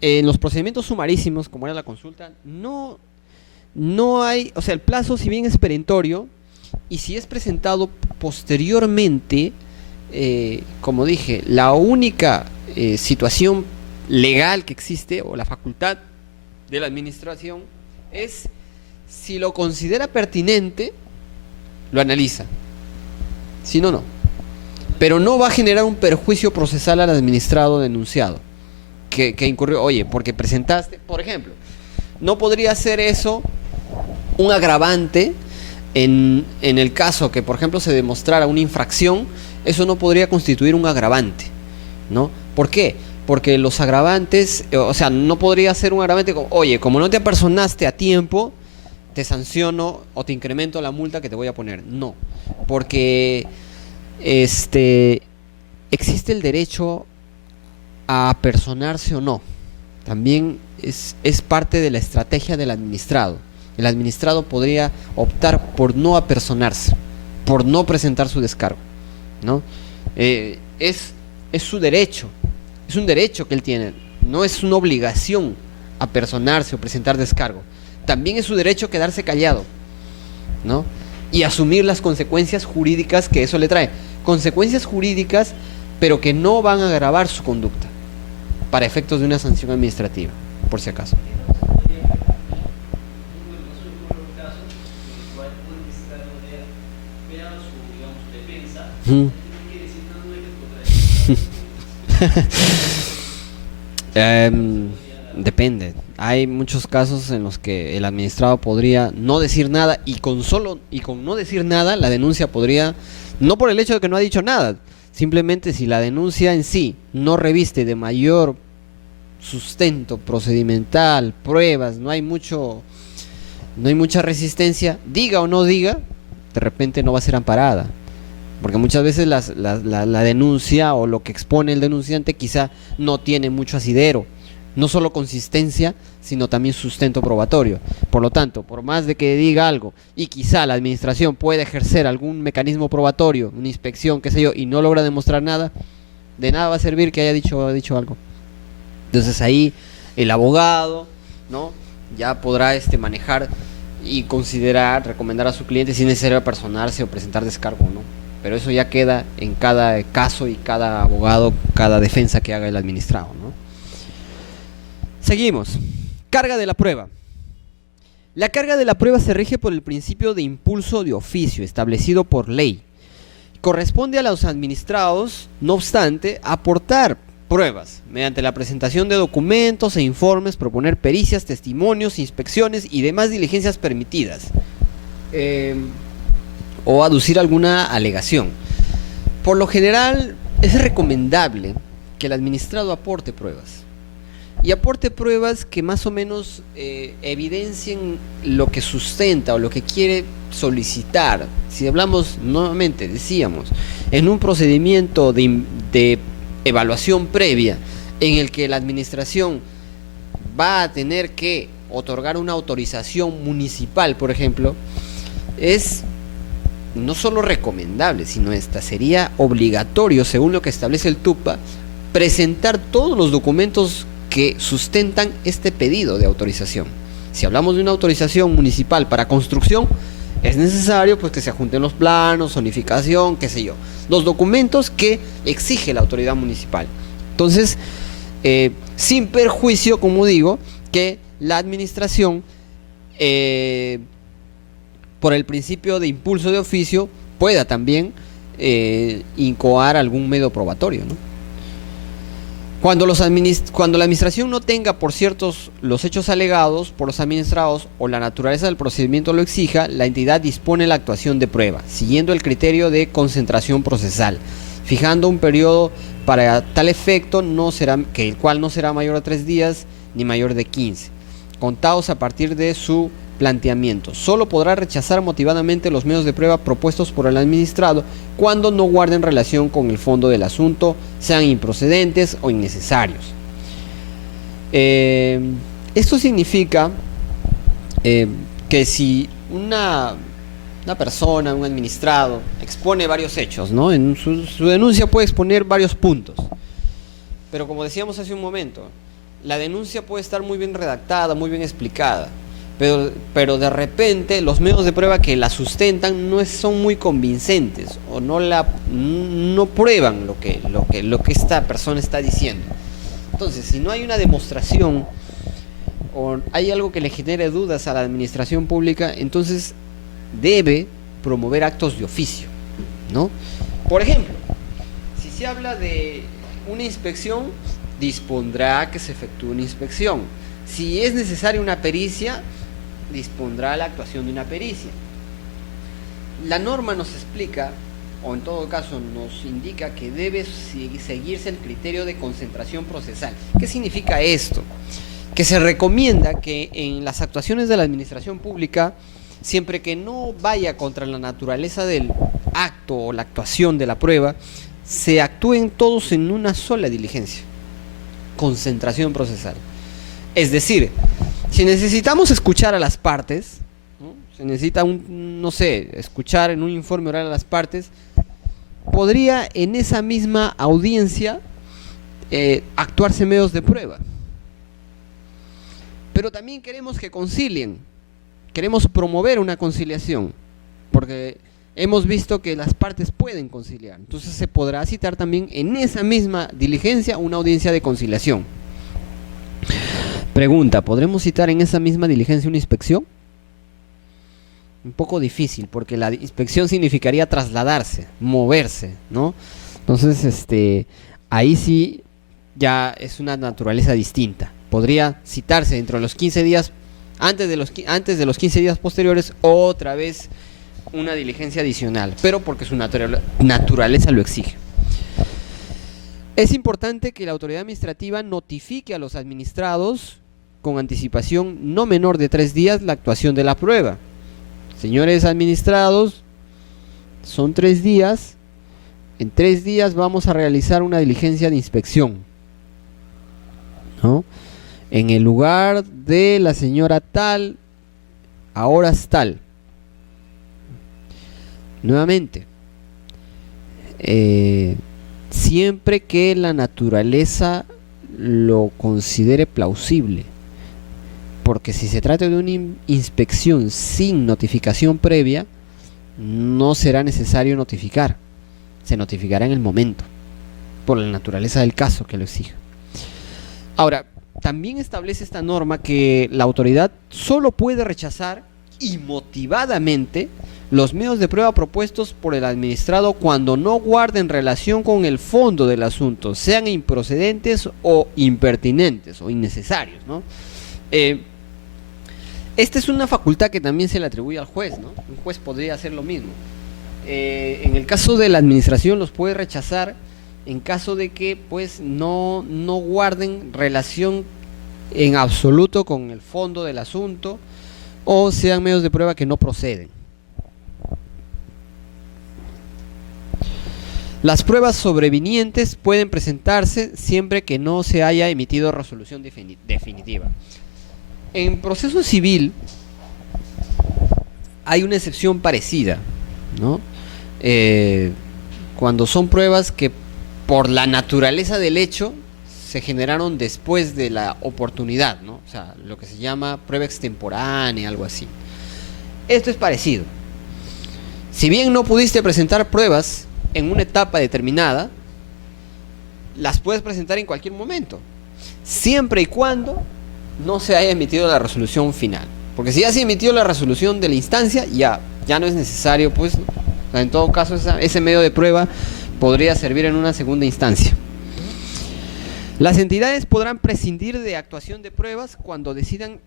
en los procedimientos sumarísimos, como era la consulta, no hay, o sea, el plazo, si bien es perentorio, y si es presentado posteriormente, como dije, la única situación legal que existe, o la facultad de la administración, es si lo considera pertinente, lo analiza. Si no, no. Pero no va a generar un perjuicio procesal al administrado denunciado que incurrió, oye, porque presentaste, por ejemplo, no podría ser eso un agravante en el caso que, por ejemplo, se demostrara una infracción. Eso no podría constituir un agravante, ¿no? ¿Por qué? Porque los agravantes, o sea, no podría ser un agravante como, oye, como no te apersonaste a tiempo, te sanciono o te incremento la multa que te voy a poner. No, porque existe el derecho a apersonarse o no. También es parte de la estrategia del administrado. El administrado podría optar por no apersonarse, por no presentar su descargo, ¿no? Es su derecho, es un derecho que él tiene, no es una obligación apersonarse o presentar descargo. También es su derecho quedarse callado, ¿no? Y asumir las consecuencias jurídicas que eso le trae. Consecuencias jurídicas, pero que no van a agravar su conducta para efectos de una sanción administrativa. por si acaso. Mm. Depende. Hay muchos casos en los que el administrado podría no decir nada y con no decir nada la denuncia podría, no por el hecho de que no ha dicho nada, simplemente si la denuncia en sí no reviste de mayor sustento procedimental, pruebas, no hay mucha resistencia, diga o no diga, de repente no va a ser amparada. Porque muchas veces la denuncia o lo que expone el denunciante quizá no tiene mucho asidero, no solo consistencia, sino también sustento probatorio. Por lo tanto, por más de que diga algo y quizá la administración pueda ejercer algún mecanismo probatorio, una inspección, qué sé yo, y no logra demostrar nada, de nada va a servir que haya dicho algo. Entonces ahí el abogado, ¿no?, ya podrá manejar y considerar, recomendar a su cliente si es necesario personarse o presentar descargo, ¿no? Pero eso ya queda en cada caso y cada abogado, cada defensa que haga el administrado, ¿no? Seguimos. Carga de la prueba. La carga de la prueba se rige por el principio de impulso de oficio establecido por ley. Corresponde a los administrados, no obstante, aportar pruebas mediante la presentación de documentos e informes, proponer pericias, testimonios, inspecciones y demás diligencias permitidas. O aducir alguna alegación. Por lo general es recomendable que el administrado aporte pruebas y aporte pruebas que más o menos evidencien lo que sustenta o lo que quiere solicitar. Si hablamos nuevamente, decíamos, en un procedimiento de evaluación previa en el que la administración va a tener que otorgar una autorización municipal, por ejemplo, es no solo recomendable, sino sería obligatorio, según lo que establece el TUPA, presentar todos los documentos que sustentan este pedido de autorización. Si hablamos de una autorización municipal para construcción, es necesario pues que se adjunten los planos, zonificación, qué sé yo, los documentos que exige la autoridad municipal. Entonces, sin perjuicio, como digo, que la administración por el principio de impulso de oficio pueda también incoar algún medio probatorio, ¿no? Cuando la administración no tenga por ciertos los hechos alegados por los administrados o la naturaleza del procedimiento lo exija, la entidad dispone la actuación de prueba, siguiendo el criterio de concentración procesal, fijando un periodo para tal efecto, el cual no será mayor a 3 días ni mayor de 15, contados a partir de su planteamiento. Solo podrá rechazar motivadamente los medios de prueba propuestos por el administrado cuando no guarden relación con el fondo del asunto, sean improcedentes o innecesarios. Esto significa que si una persona, un administrado, expone varios hechos, ¿no? En su denuncia puede exponer varios puntos, pero como decíamos hace un momento, la denuncia puede estar muy bien redactada, muy bien explicada, pero de repente los medios de prueba que la sustentan no son muy convincentes o no prueban lo que esta persona está diciendo. Entonces, si no hay una demostración o hay algo que le genere dudas a la administración pública, entonces debe promover actos de oficio, ¿no? Por ejemplo, si se habla de una inspección, dispondrá que se efectúe una inspección. Si es necesaria una pericia, dispondrá la actuación de una pericia. La norma nos explica, o en todo caso nos indica, que debe seguirse el criterio de concentración procesal. ¿Qué significa esto? Que se recomienda que en las actuaciones de la administración pública, siempre que no vaya contra la naturaleza del acto o la actuación de la prueba, se actúen todos en una sola diligencia. Concentración procesal. Es decir, si necesitamos escuchar a las partes, ¿no? Se necesita escuchar en un informe oral a las partes, podría en esa misma audiencia actuarse medios de prueba. Pero también queremos que concilien, queremos promover una conciliación, porque hemos visto que las partes pueden conciliar. Entonces se podrá citar también en esa misma diligencia una audiencia de conciliación. Pregunta, ¿podremos citar en esa misma diligencia una inspección? Un poco difícil, porque la inspección significaría trasladarse, moverse, ¿no? Entonces, ahí sí ya es una naturaleza distinta. Podría citarse dentro de los 15 días, antes de los 15 días posteriores, otra vez una diligencia adicional, pero porque su naturaleza lo exige. Es importante que la autoridad administrativa notifique a los administrados con anticipación no menor de 3 días la actuación de la prueba. Señores administrados, son 3 días. En 3 días vamos a realizar una diligencia de inspección, ¿no? En el lugar de la señora tal, a horas tal. Nuevamente, siempre que la naturaleza lo considere plausible, porque si se trata de una inspección sin notificación previa, no será necesario notificar, se notificará en el momento, por la naturaleza del caso que lo exija. Ahora, también establece esta norma que la autoridad solo puede rechazar y motivadamente los medios de prueba propuestos por el administrado cuando no guarden relación con el fondo del asunto, sean improcedentes o impertinentes o innecesarios, ¿no? Esta es una facultad que también se le atribuye al juez, ¿no? Un juez podría hacer lo mismo. En el caso de la administración los puede rechazar en caso de que pues no guarden relación en absoluto con el fondo del asunto o sean medios de prueba que no proceden. Las pruebas sobrevinientes pueden presentarse siempre que no se haya emitido resolución definitiva. En proceso civil hay una excepción parecida, ¿no? Cuando son pruebas que por la naturaleza del hecho se generaron después de la oportunidad, ¿no? O sea, lo que se llama prueba extemporánea, algo así. Esto es parecido. Si bien no pudiste presentar pruebas en una etapa determinada, las puedes presentar en cualquier momento, siempre y cuando no se haya emitido la resolución final. Porque si ya se emitió la resolución de la instancia, ya no es necesario, pues, o sea, en todo caso ese medio de prueba podría servir en una segunda instancia. Las entidades podrán prescindir de actuación de pruebas cuando decidan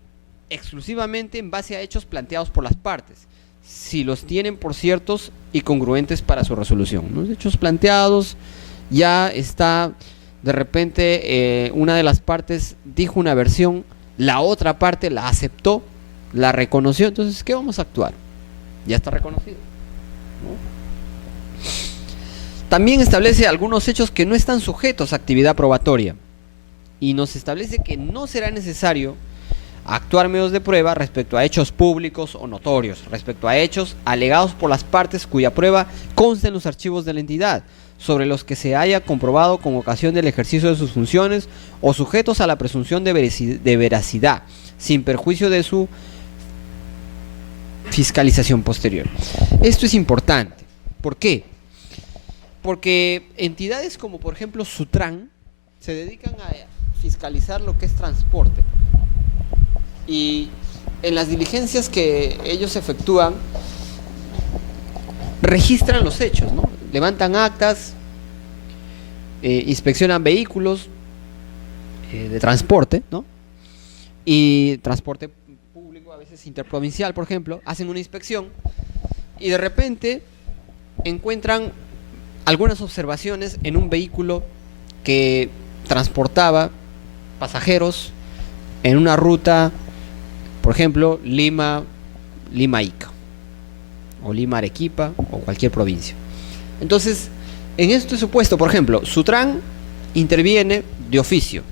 exclusivamente en base a hechos planteados por las partes, si los tienen por ciertos y congruentes para su resolución. Los hechos planteados, ya está, de repente una de las partes dijo una versión, la otra parte la aceptó, la reconoció, entonces ¿qué vamos a actuar? Ya está reconocido, ¿no? También establece algunos hechos que no están sujetos a actividad probatoria y nos establece que no será necesario actuar medios de prueba respecto a hechos públicos o notorios, respecto a hechos alegados por las partes cuya prueba consta en los archivos de la entidad, sobre los que se haya comprobado con ocasión del ejercicio de sus funciones o sujetos a la presunción de veracidad, sin perjuicio de su fiscalización posterior. Esto es importante. ¿Por qué? Porque entidades como por ejemplo Sutran se dedican a fiscalizar lo que es transporte. Y en las diligencias que ellos efectúan, registran los hechos, ¿no? Levantan actas, inspeccionan vehículos de transporte, ¿no? Y transporte público, a veces interprovincial, por ejemplo, hacen una inspección y de repente encuentran algunas observaciones en un vehículo que transportaba pasajeros en una ruta, por ejemplo, Lima-Ica o Lima-Arequipa o cualquier provincia. Entonces, en este supuesto, por ejemplo, Sutran interviene de oficio,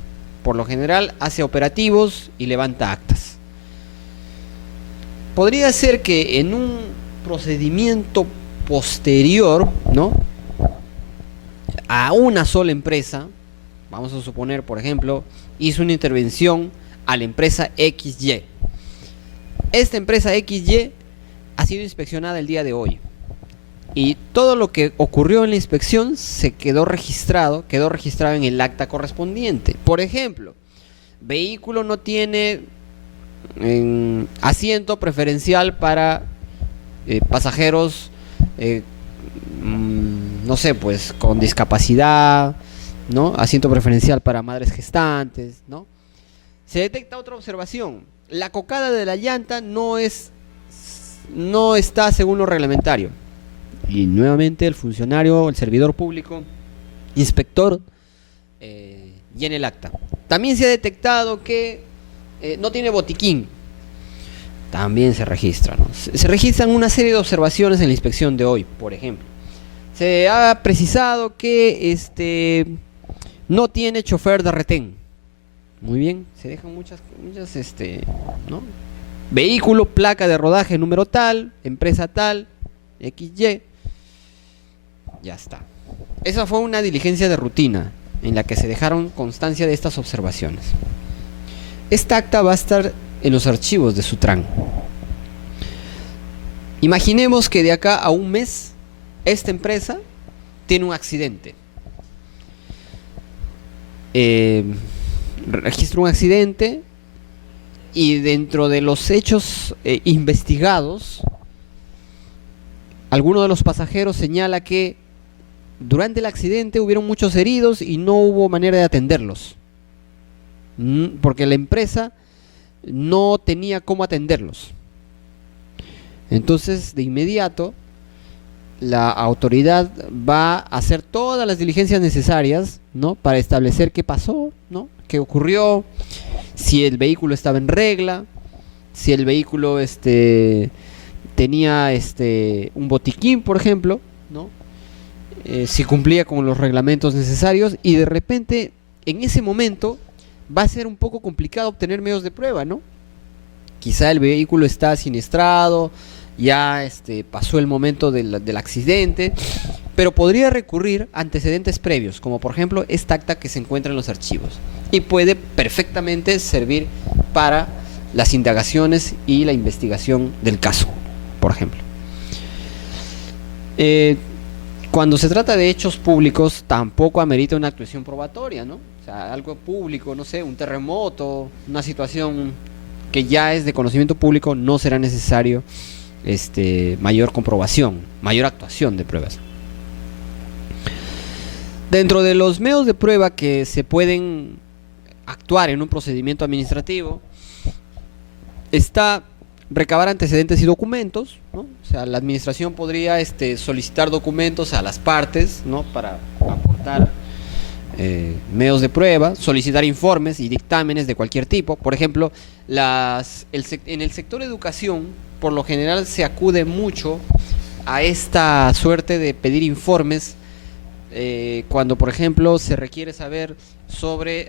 por lo general hace operativos y levanta actas. Podría ser que en un procedimiento posterior, ¿no?, a una sola empresa, vamos a suponer, por ejemplo, hizo una intervención a la empresa XY. Esta empresa XY ha sido inspeccionada el día de hoy y todo lo que ocurrió en la inspección se quedó registrado en el acta correspondiente. Por ejemplo, vehículo no tiene asiento preferencial para pasajeros, no sé, pues con discapacidad, ¿no? Asiento preferencial para madres gestantes, ¿no? Se detecta otra observación. La cocada de la llanta no está según lo reglamentario. Y nuevamente el funcionario, el servidor público, inspector, llena el acta. También se ha detectado que no tiene botiquín. También se registra, ¿no? Se registran una serie de observaciones en la inspección de hoy, por ejemplo. Se ha precisado que no tiene chofer de retén. Muy bien, se dejan muchas ¿no? Vehículo, placa de rodaje, número tal, empresa tal, XY. Ya está. Esa fue una diligencia de rutina en la que se dejaron constancia de estas observaciones. Esta acta va a estar en los archivos de Sutran. Imaginemos que de acá a un mes esta empresa tiene un accidente. Registra un accidente y dentro de los hechos investigados, alguno de los pasajeros señala que durante el accidente hubieron muchos heridos y no hubo manera de atenderlos, porque la empresa no tenía cómo atenderlos. Entonces, de inmediato, la autoridad va a hacer todas las diligencias necesarias, ¿no? Para establecer qué pasó, ¿no? Qué ocurrió, si el vehículo estaba en regla, si el vehículo tenía un botiquín, por ejemplo, ¿no? Si cumplía con los reglamentos necesarios, y de repente, en ese momento, va a ser un poco complicado obtener medios de prueba, ¿no? Quizá el vehículo está siniestrado, ya pasó el momento del accidente, pero podría recurrir a antecedentes previos, como por ejemplo esta acta que se encuentra en los archivos, y puede perfectamente servir para las indagaciones y la investigación del caso, por ejemplo. Cuando se trata de hechos públicos, tampoco amerita una actuación probatoria, ¿no? O sea, algo público, no sé, un terremoto, una situación que ya es de conocimiento público, no será necesario mayor comprobación, mayor actuación de pruebas. Dentro de los medios de prueba que se pueden actuar en un procedimiento administrativo está recabar antecedentes y documentos, ¿no? O sea, la administración podría solicitar documentos a las partes, ¿no? Para aportar medios de prueba, solicitar informes y dictámenes de cualquier tipo. Por ejemplo, en el sector educación, por lo general se acude mucho a esta suerte de pedir informes cuando, por ejemplo, se requiere saber sobre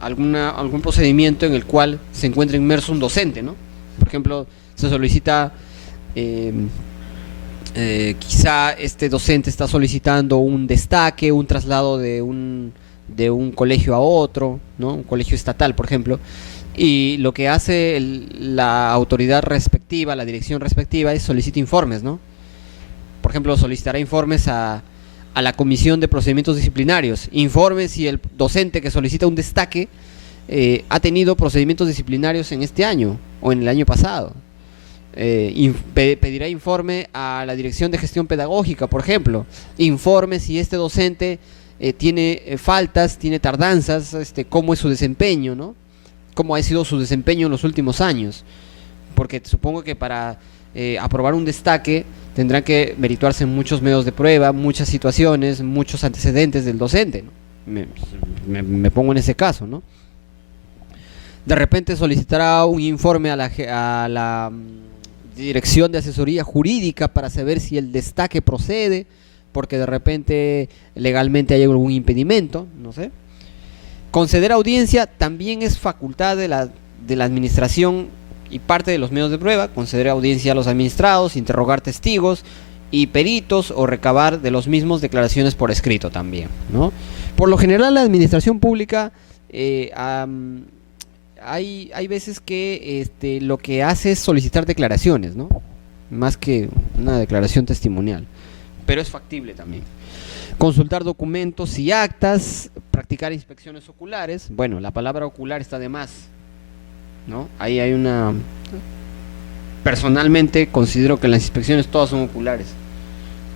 algún procedimiento en el cual se encuentra inmerso un docente, ¿no? Por ejemplo, se solicita, quizá este docente está solicitando un destaque, un traslado de un colegio a otro, ¿no? Un colegio estatal, por ejemplo. Y lo que hace la autoridad respectiva, la dirección respectiva, es solicitar informes, ¿no? Por ejemplo, solicitará informes a la Comisión de Procedimientos Disciplinarios. Informes si el docente que solicita un destaque ha tenido procedimientos disciplinarios en este año o en el año pasado. Pedirá informe a la Dirección de Gestión Pedagógica, por ejemplo. Informe si este docente tiene faltas, tiene tardanzas, cómo es su desempeño, ¿no? Cómo ha sido su desempeño en los últimos años, porque supongo que para aprobar un destaque tendrán que merituarse muchos medios de prueba, muchas situaciones, muchos antecedentes del docente, ¿no? Me pongo en ese caso, ¿no? De repente solicitará un informe a la Dirección de Asesoría Jurídica para saber si el destaque procede, porque de repente legalmente hay algún impedimento, no sé. Conceder audiencia también es facultad de la administración y parte de los medios de prueba. Conceder audiencia a los administrados, interrogar testigos y peritos o recabar de los mismos declaraciones por escrito también, ¿no? Por lo general, la administración pública hay veces que lo que hace es solicitar declaraciones, ¿no? Más que una declaración testimonial, pero es factible también. consultar documentos y actas, practicar inspecciones oculares. Bueno, la palabra ocular está de más, ¿no? Ahí hay una... Personalmente considero que las inspecciones todas son oculares.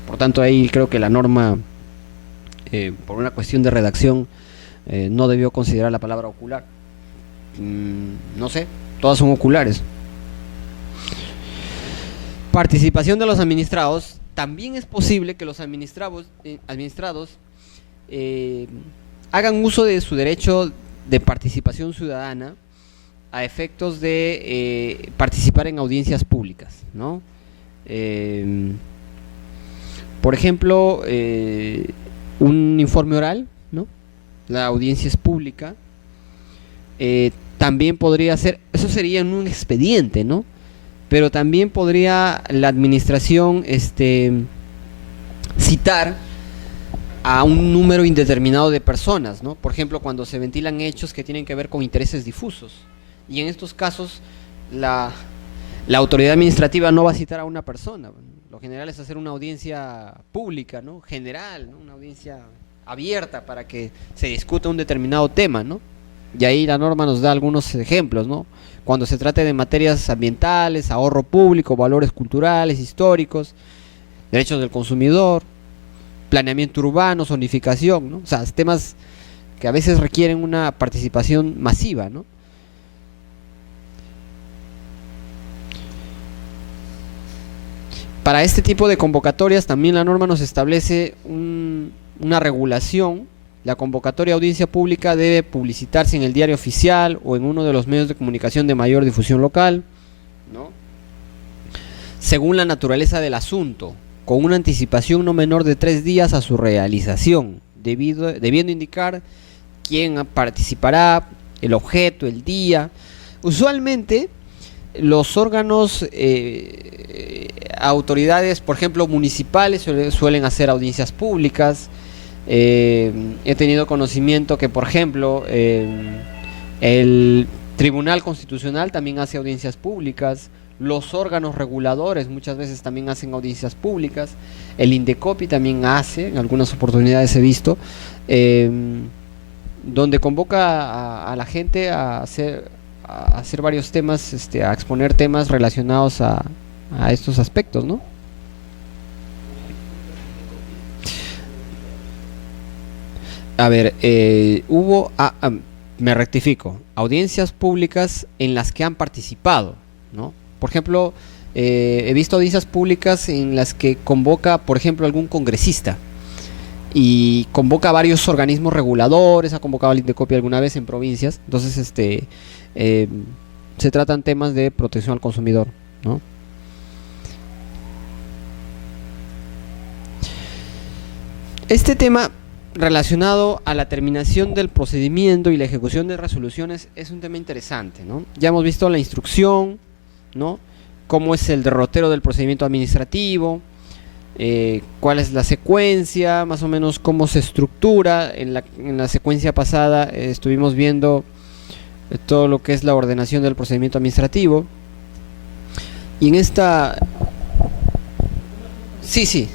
Por tanto, ahí creo que la norma, por una cuestión de redacción, no debió considerar la palabra ocular. No sé, todas son oculares. Participación de los administrados. También es posible que los administrados hagan uso de su derecho de participación ciudadana a efectos de participar en audiencias públicas, ¿no? Por ejemplo, un informe oral, ¿no? La audiencia es pública. También podría ser, eso sería en un expediente, ¿no? Pero también podría la administración citar a un número indeterminado de personas, ¿no? Por ejemplo, cuando se ventilan hechos que tienen que ver con intereses difusos. Y en estos casos, la autoridad administrativa no va a citar a una persona. Lo general es hacer una audiencia pública, ¿no? General, ¿no? Una audiencia abierta para que se discuta un determinado tema, ¿no? Y ahí la norma nos da algunos ejemplos, ¿no? Cuando se trate de materias ambientales, ahorro público, valores culturales, históricos, derechos del consumidor, planeamiento urbano, zonificación, ¿no? O sea, temas que a veces requieren una participación masiva, ¿no? Para este tipo de convocatorias también la norma nos establece una regulación. La convocatoria a audiencia pública debe publicitarse en el diario oficial o en uno de los medios de comunicación de mayor difusión local, ¿no? Según la naturaleza del asunto, con una anticipación no menor de 3 días a su realización, debiendo indicar quién participará, el objeto, el día. Usualmente los órganos, autoridades, por ejemplo municipales, suelen hacer audiencias públicas. He tenido conocimiento que, por ejemplo, el Tribunal Constitucional también hace audiencias públicas. Los órganos reguladores muchas veces también hacen audiencias públicas. El Indecopi también hace, en algunas oportunidades he visto, donde convoca a la gente a hacer varios temas, a exponer temas relacionados a estos aspectos, ¿no? A ver, me rectifico, audiencias públicas en las que han participado, ¿no? Por ejemplo, he visto audiencias públicas en las que convoca, por ejemplo, algún congresista y convoca a varios organismos reguladores, ha convocado al Indecopi alguna vez en provincias. Entonces, se tratan temas de protección al consumidor, ¿no? Este tema relacionado a la terminación del procedimiento y la ejecución de resoluciones es un tema interesante, ¿no? Ya hemos visto la instrucción, ¿no? Cómo es el derrotero del procedimiento administrativo, cuál es la secuencia, más o menos cómo se estructura. En la secuencia pasada estuvimos viendo todo lo que es la ordenación del procedimiento administrativo. Y en esta... Sí.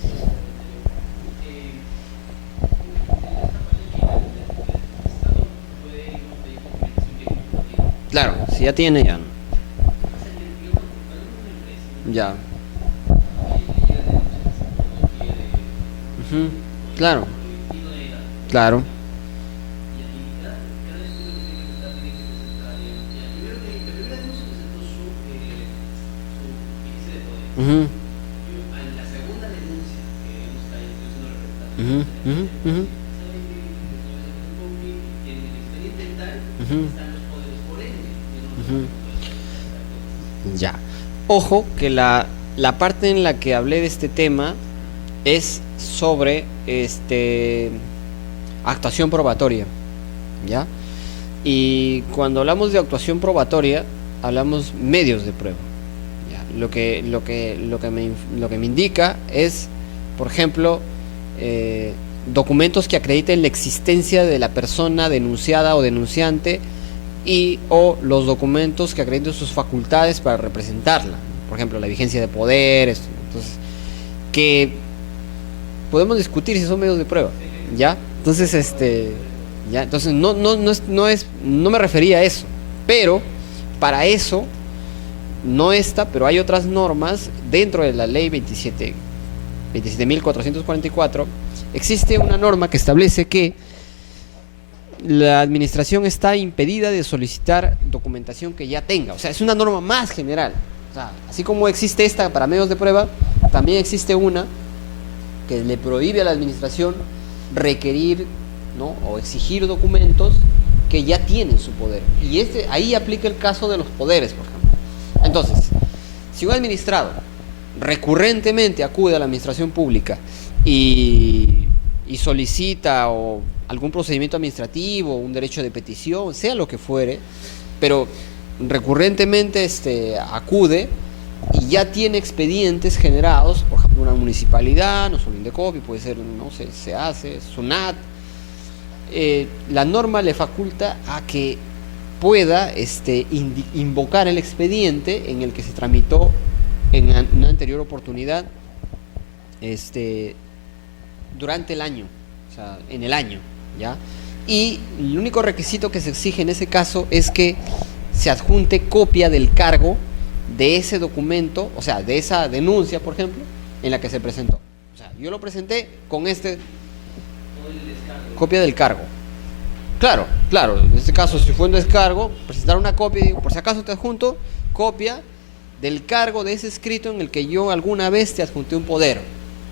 Claro, si ya tiene, ya. Ya. Ujú. Claro. Claro. Ujú. Ujú, ujú, ujú. Ujú. Ujú. Ya. Ojo que la parte en la que hablé de este tema es sobre actuación probatoria, ¿ya? Y cuando hablamos de actuación probatoria, hablamos medios de prueba, ¿ya? Lo que me indica es, por ejemplo, documentos que acrediten la existencia de la persona denunciada o denunciante, y o los documentos que acrediten sus facultades para representarla, por ejemplo la vigencia de poderes. Entonces, que podemos discutir si son medios de prueba, ¿ya? Entonces, ya, entonces no me refería a eso, pero para eso, no esta, pero hay otras normas dentro de la ley 27.444, existe una norma que establece que la administración está impedida de solicitar documentación que ya tenga. O sea, es una norma más general. O sea, así como existe esta para medios de prueba, también existe una que le prohíbe a la administración requerir, ¿no?, o exigir documentos que ya tienen su poder. Y ahí aplica el caso de los poderes, por ejemplo. Entonces, si un administrado recurrentemente acude a la administración pública y solicita o algún procedimiento administrativo, un derecho de petición, sea lo que fuere, pero recurrentemente acude y ya tiene expedientes generados, por ejemplo, una municipalidad, no solo Indecopi, puede ser, no sé, SEACE, SUNAT, la norma le faculta a que pueda invocar el expediente en el que se tramitó en una anterior oportunidad durante el año, o sea, en el año, ¿ya? Y el único requisito que se exige en ese caso es que se adjunte copia del cargo de ese documento, o sea, de esa denuncia, por ejemplo, en la que se presentó. O sea, yo lo presenté con copia del cargo. Claro, en este caso, si fue un descargo, presentar una copia, digo, por si acaso te adjunto copia del cargo de ese escrito en el que yo alguna vez te adjunté un poder,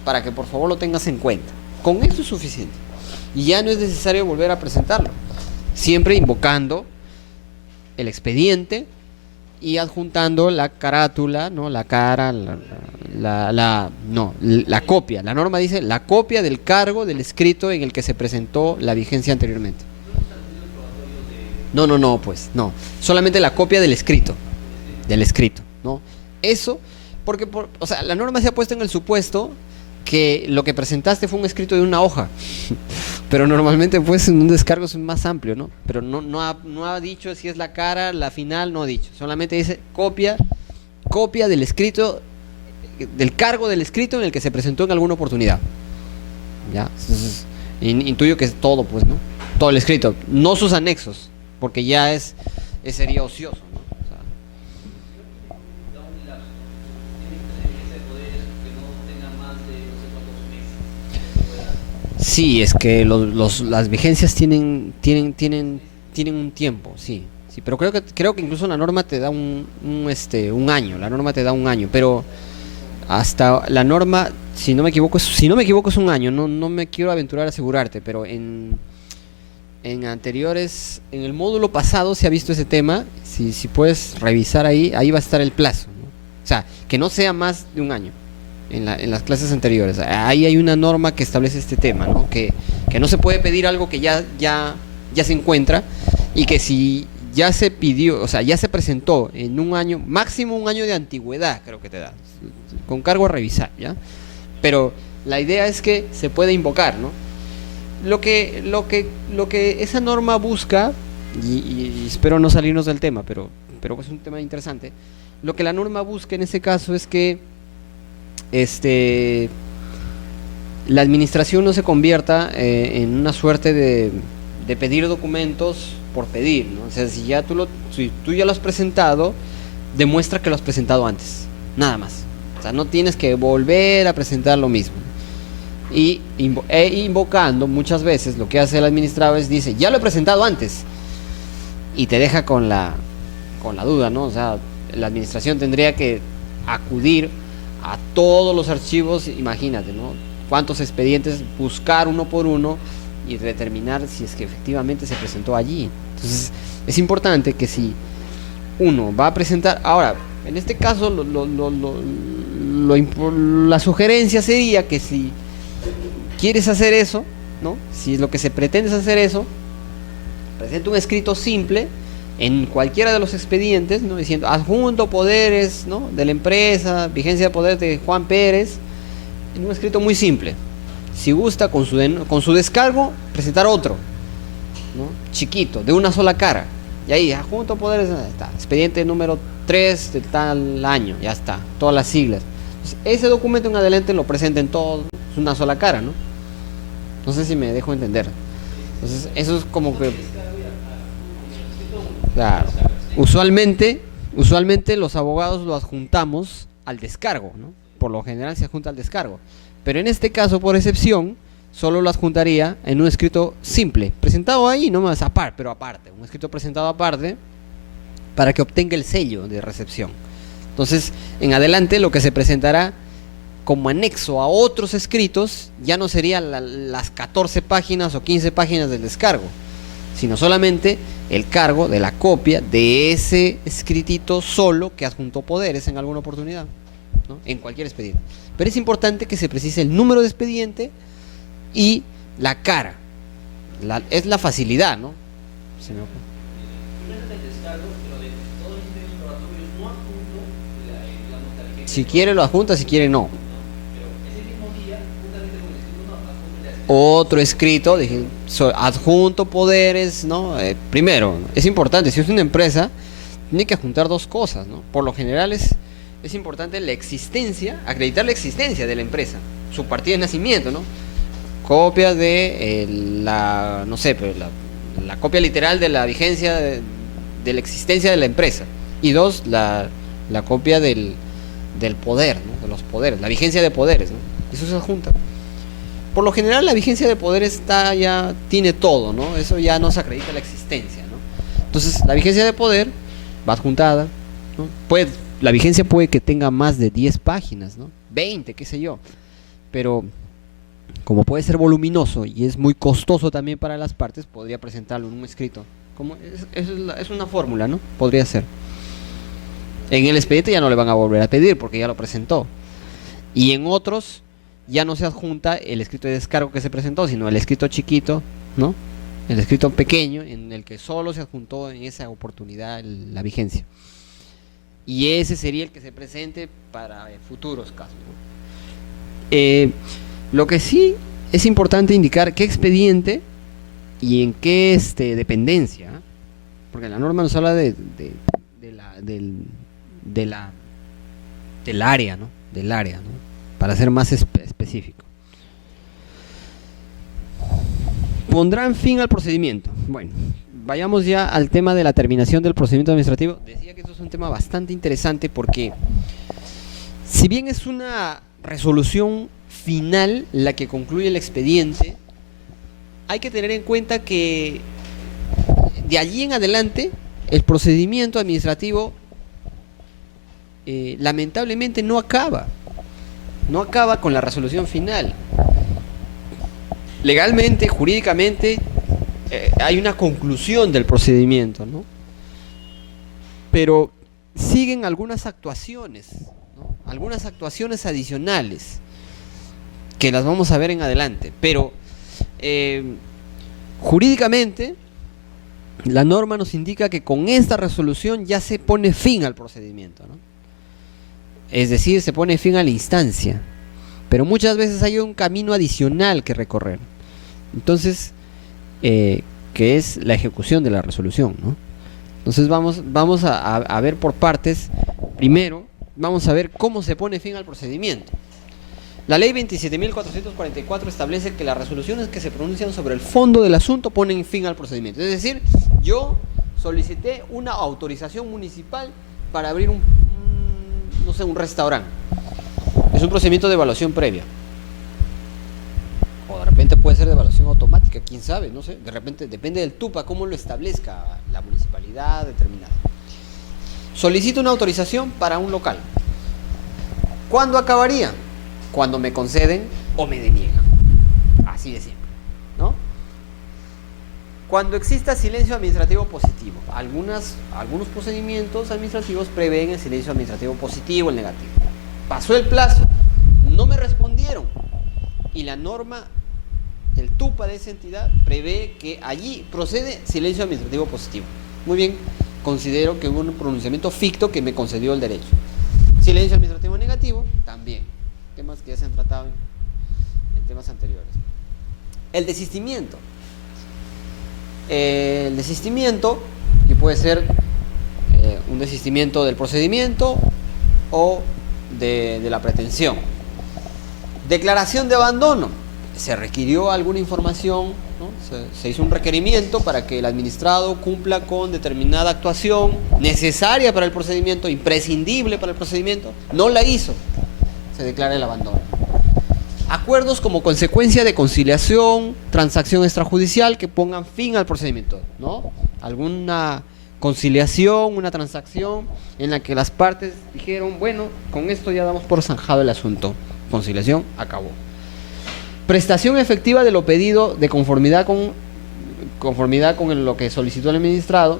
para que por favor lo tengas en cuenta. Con eso es suficiente. Y ya no es necesario volver a presentarlo. Siempre invocando el expediente y adjuntando la carátula, ¿no?, la cara, la copia. La norma dice la copia del cargo del escrito en el que se presentó la vigencia anteriormente. No, pues, no. Solamente la copia del escrito, ¿no? Eso, porque, o sea, la norma se ha puesto en el supuesto que lo que presentaste fue un escrito de una hoja, pero normalmente, pues, en un descargo es más amplio, ¿no? Pero no ha dicho si es la cara, la final, no ha dicho. Solamente dice copia del escrito, del cargo del escrito en el que se presentó en alguna oportunidad. ¿Ya? Entonces, intuyo que es todo, pues, ¿no? Todo el escrito, no sus anexos, porque ya sería ocioso, ¿no? O sea, sí, es que las vigencias tienen un tiempo, sí, pero creo que incluso la norma te da un año, la norma te da un año, pero hasta la norma, si no me equivoco es un año, no me quiero aventurar a asegurarte, pero en anteriores, en el módulo pasado se ha visto ese tema. Si puedes revisar ahí va a estar el plazo, ¿no? O sea, que no sea más de un año en las clases anteriores. Ahí hay una norma que establece este tema, ¿no? Que no se puede pedir algo que ya se encuentra, y que si ya se pidió, o sea, ya se presentó en un año, máximo un año de antigüedad, creo que te da, con cargo a revisar, ¿ya? Pero la idea es que se puede invocar, ¿no? Lo que esa norma busca, y espero no salirnos del tema, pero es un tema interesante. Lo que la norma busca en ese caso es que la administración no se convierta en una suerte de pedir documentos por pedir, ¿no? O sea, si tú ya lo has presentado, demuestra que lo has presentado antes, nada más. O sea, no tienes que volver a presentar lo mismo. Y invocando, muchas veces lo que hace el administrador es dice, ya lo he presentado antes, y te deja con la duda, ¿no? O sea, la administración tendría que acudir a todos los archivos, imagínate, ¿no? Cuántos expedientes, buscar uno por uno y determinar si es que efectivamente se presentó allí. Entonces es importante que si uno va a presentar, ahora, en este caso la sugerencia sería que si quieres hacer eso, ¿no?, si lo que se pretende es hacer eso, presenta un escrito simple en cualquiera de los expedientes, ¿no?, diciendo adjunto poderes, ¿no?, de la empresa, vigencia de poder de Juan Pérez, en un escrito muy simple. Si gusta, con su descargo, presentar otro, ¿no?, chiquito, de una sola cara, y ahí adjunto poderes, está, expediente número 3 de tal año, ya está, todas las siglas. Entonces, ese documento en adelante lo presenten todos, Es una sola cara, ¿no? No sé si me dejo entender. Entonces, eso es como que... Claro. Usualmente los abogados lo adjuntamos al descargo, ¿no? Por lo general se adjunta al descargo. Pero en este caso, por excepción, solo lo adjuntaría en un escrito simple, presentado ahí nomás, pero aparte, un escrito presentado aparte, para que obtenga el sello de recepción. Entonces, en adelante lo que se presentará como anexo a otros escritos ya no serían las 14 páginas o 15 páginas del descargo, sino solamente el cargo de la copia de ese escritito solo que adjuntó Poderes en alguna oportunidad, ¿no? En cualquier expediente. Pero es importante que se precise el número de expediente y la cara. Es la facilidad, ¿no? Se me ocurre. Si quiere lo adjunta, si quiere no. Otro escrito, dije, adjunto Poderes, ¿no? Primero, es importante, si es una empresa, tiene que adjuntar dos cosas, ¿no? Por lo general es importante la existencia, acreditar la existencia de la empresa, su partida de nacimiento, ¿no? Copia de no sé, pero la copia literal de la vigencia de la existencia de la empresa. Y dos, la copia del poder, ¿no? De los poderes, la vigencia de poderes, ¿no? Eso se adjunta. Por lo general la vigencia de poderes tiene todo, ¿no? Eso ya no se acredita la existencia, ¿no? Entonces la vigencia de poder va adjuntada, ¿no? La vigencia puede que tenga más de 10 páginas, ¿no? 20, qué sé yo. Pero como puede ser voluminoso y es muy costoso también para las partes, podría presentarlo en un escrito. Es una fórmula, ¿no? Podría ser. En el expediente ya no le van a volver a pedir porque ya lo presentó. Y en otros ya no se adjunta el escrito de descargo que se presentó, sino el escrito chiquito, ¿no? El escrito pequeño en el que solo se adjuntó en esa oportunidad la vigencia. Y ese sería el que se presente para futuros casos, ¿no? Lo que sí es importante indicar qué expediente y en qué dependencia, ¿eh? Porque la norma nos habla del área, ¿no? Del área, ¿no? Para ser más específico. Pondrán fin al procedimiento. Bueno, vayamos ya al tema de la terminación del procedimiento administrativo. Decía que esto es un tema bastante interesante porque si bien es una resolución final la que concluye el expediente, hay que tener en cuenta que de allí en adelante el procedimiento administrativo lamentablemente no acaba con la resolución final. Legalmente, jurídicamente, hay una conclusión del procedimiento, ¿no? Pero siguen algunas actuaciones, ¿no? Algunas actuaciones adicionales que las vamos a ver en adelante. Pero jurídicamente la norma nos indica que con esta resolución ya se pone fin al procedimiento, ¿no? Es decir, se pone fin a la instancia, pero muchas veces hay un camino adicional que recorrer. Entonces, que es la ejecución de la resolución, ¿no? Entonces vamos a ver por partes. Primero, vamos a ver cómo se pone fin al procedimiento. La ley 27.444 establece que las resoluciones que se pronuncian sobre el fondo del asunto ponen fin al procedimiento. Es decir, yo solicité una autorización municipal para abrir un restaurante. Es un procedimiento de evaluación previa. O de repente puede ser de evaluación automática, quién sabe, no sé. De repente depende del TUPA, cómo lo establezca la municipalidad determinada. Solicito una autorización para un local. ¿Cuándo acabaría? Cuando me conceden o me deniegan. Así de simple, ¿no? Cuando exista silencio administrativo positivo. Algunos procedimientos administrativos prevén el silencio administrativo positivo, el negativo. Pasó el plazo, no me respondieron y la norma, el TUPA de esa entidad prevé que allí procede silencio administrativo positivo. Muy bien, considero que hubo un pronunciamiento ficto que me concedió el derecho. Silencio administrativo negativo, también. Temas que ya se han tratado en temas anteriores. El desistimiento. El desistimiento, que puede ser un desistimiento del procedimiento o de la pretensión. Declaración de abandono. Se requirió alguna información, ¿no? Se hizo un requerimiento para que el administrado cumpla con determinada actuación necesaria para el procedimiento, imprescindible para el procedimiento. No la hizo. Se declara el abandono. Acuerdos como consecuencia de conciliación, transacción extrajudicial que pongan fin al procedimiento, ¿no? Alguna conciliación, una transacción en la que las partes dijeron, bueno, con esto ya damos por zanjado el asunto. Conciliación, acabó. Prestación efectiva de lo pedido de conformidad con lo que solicitó el administrado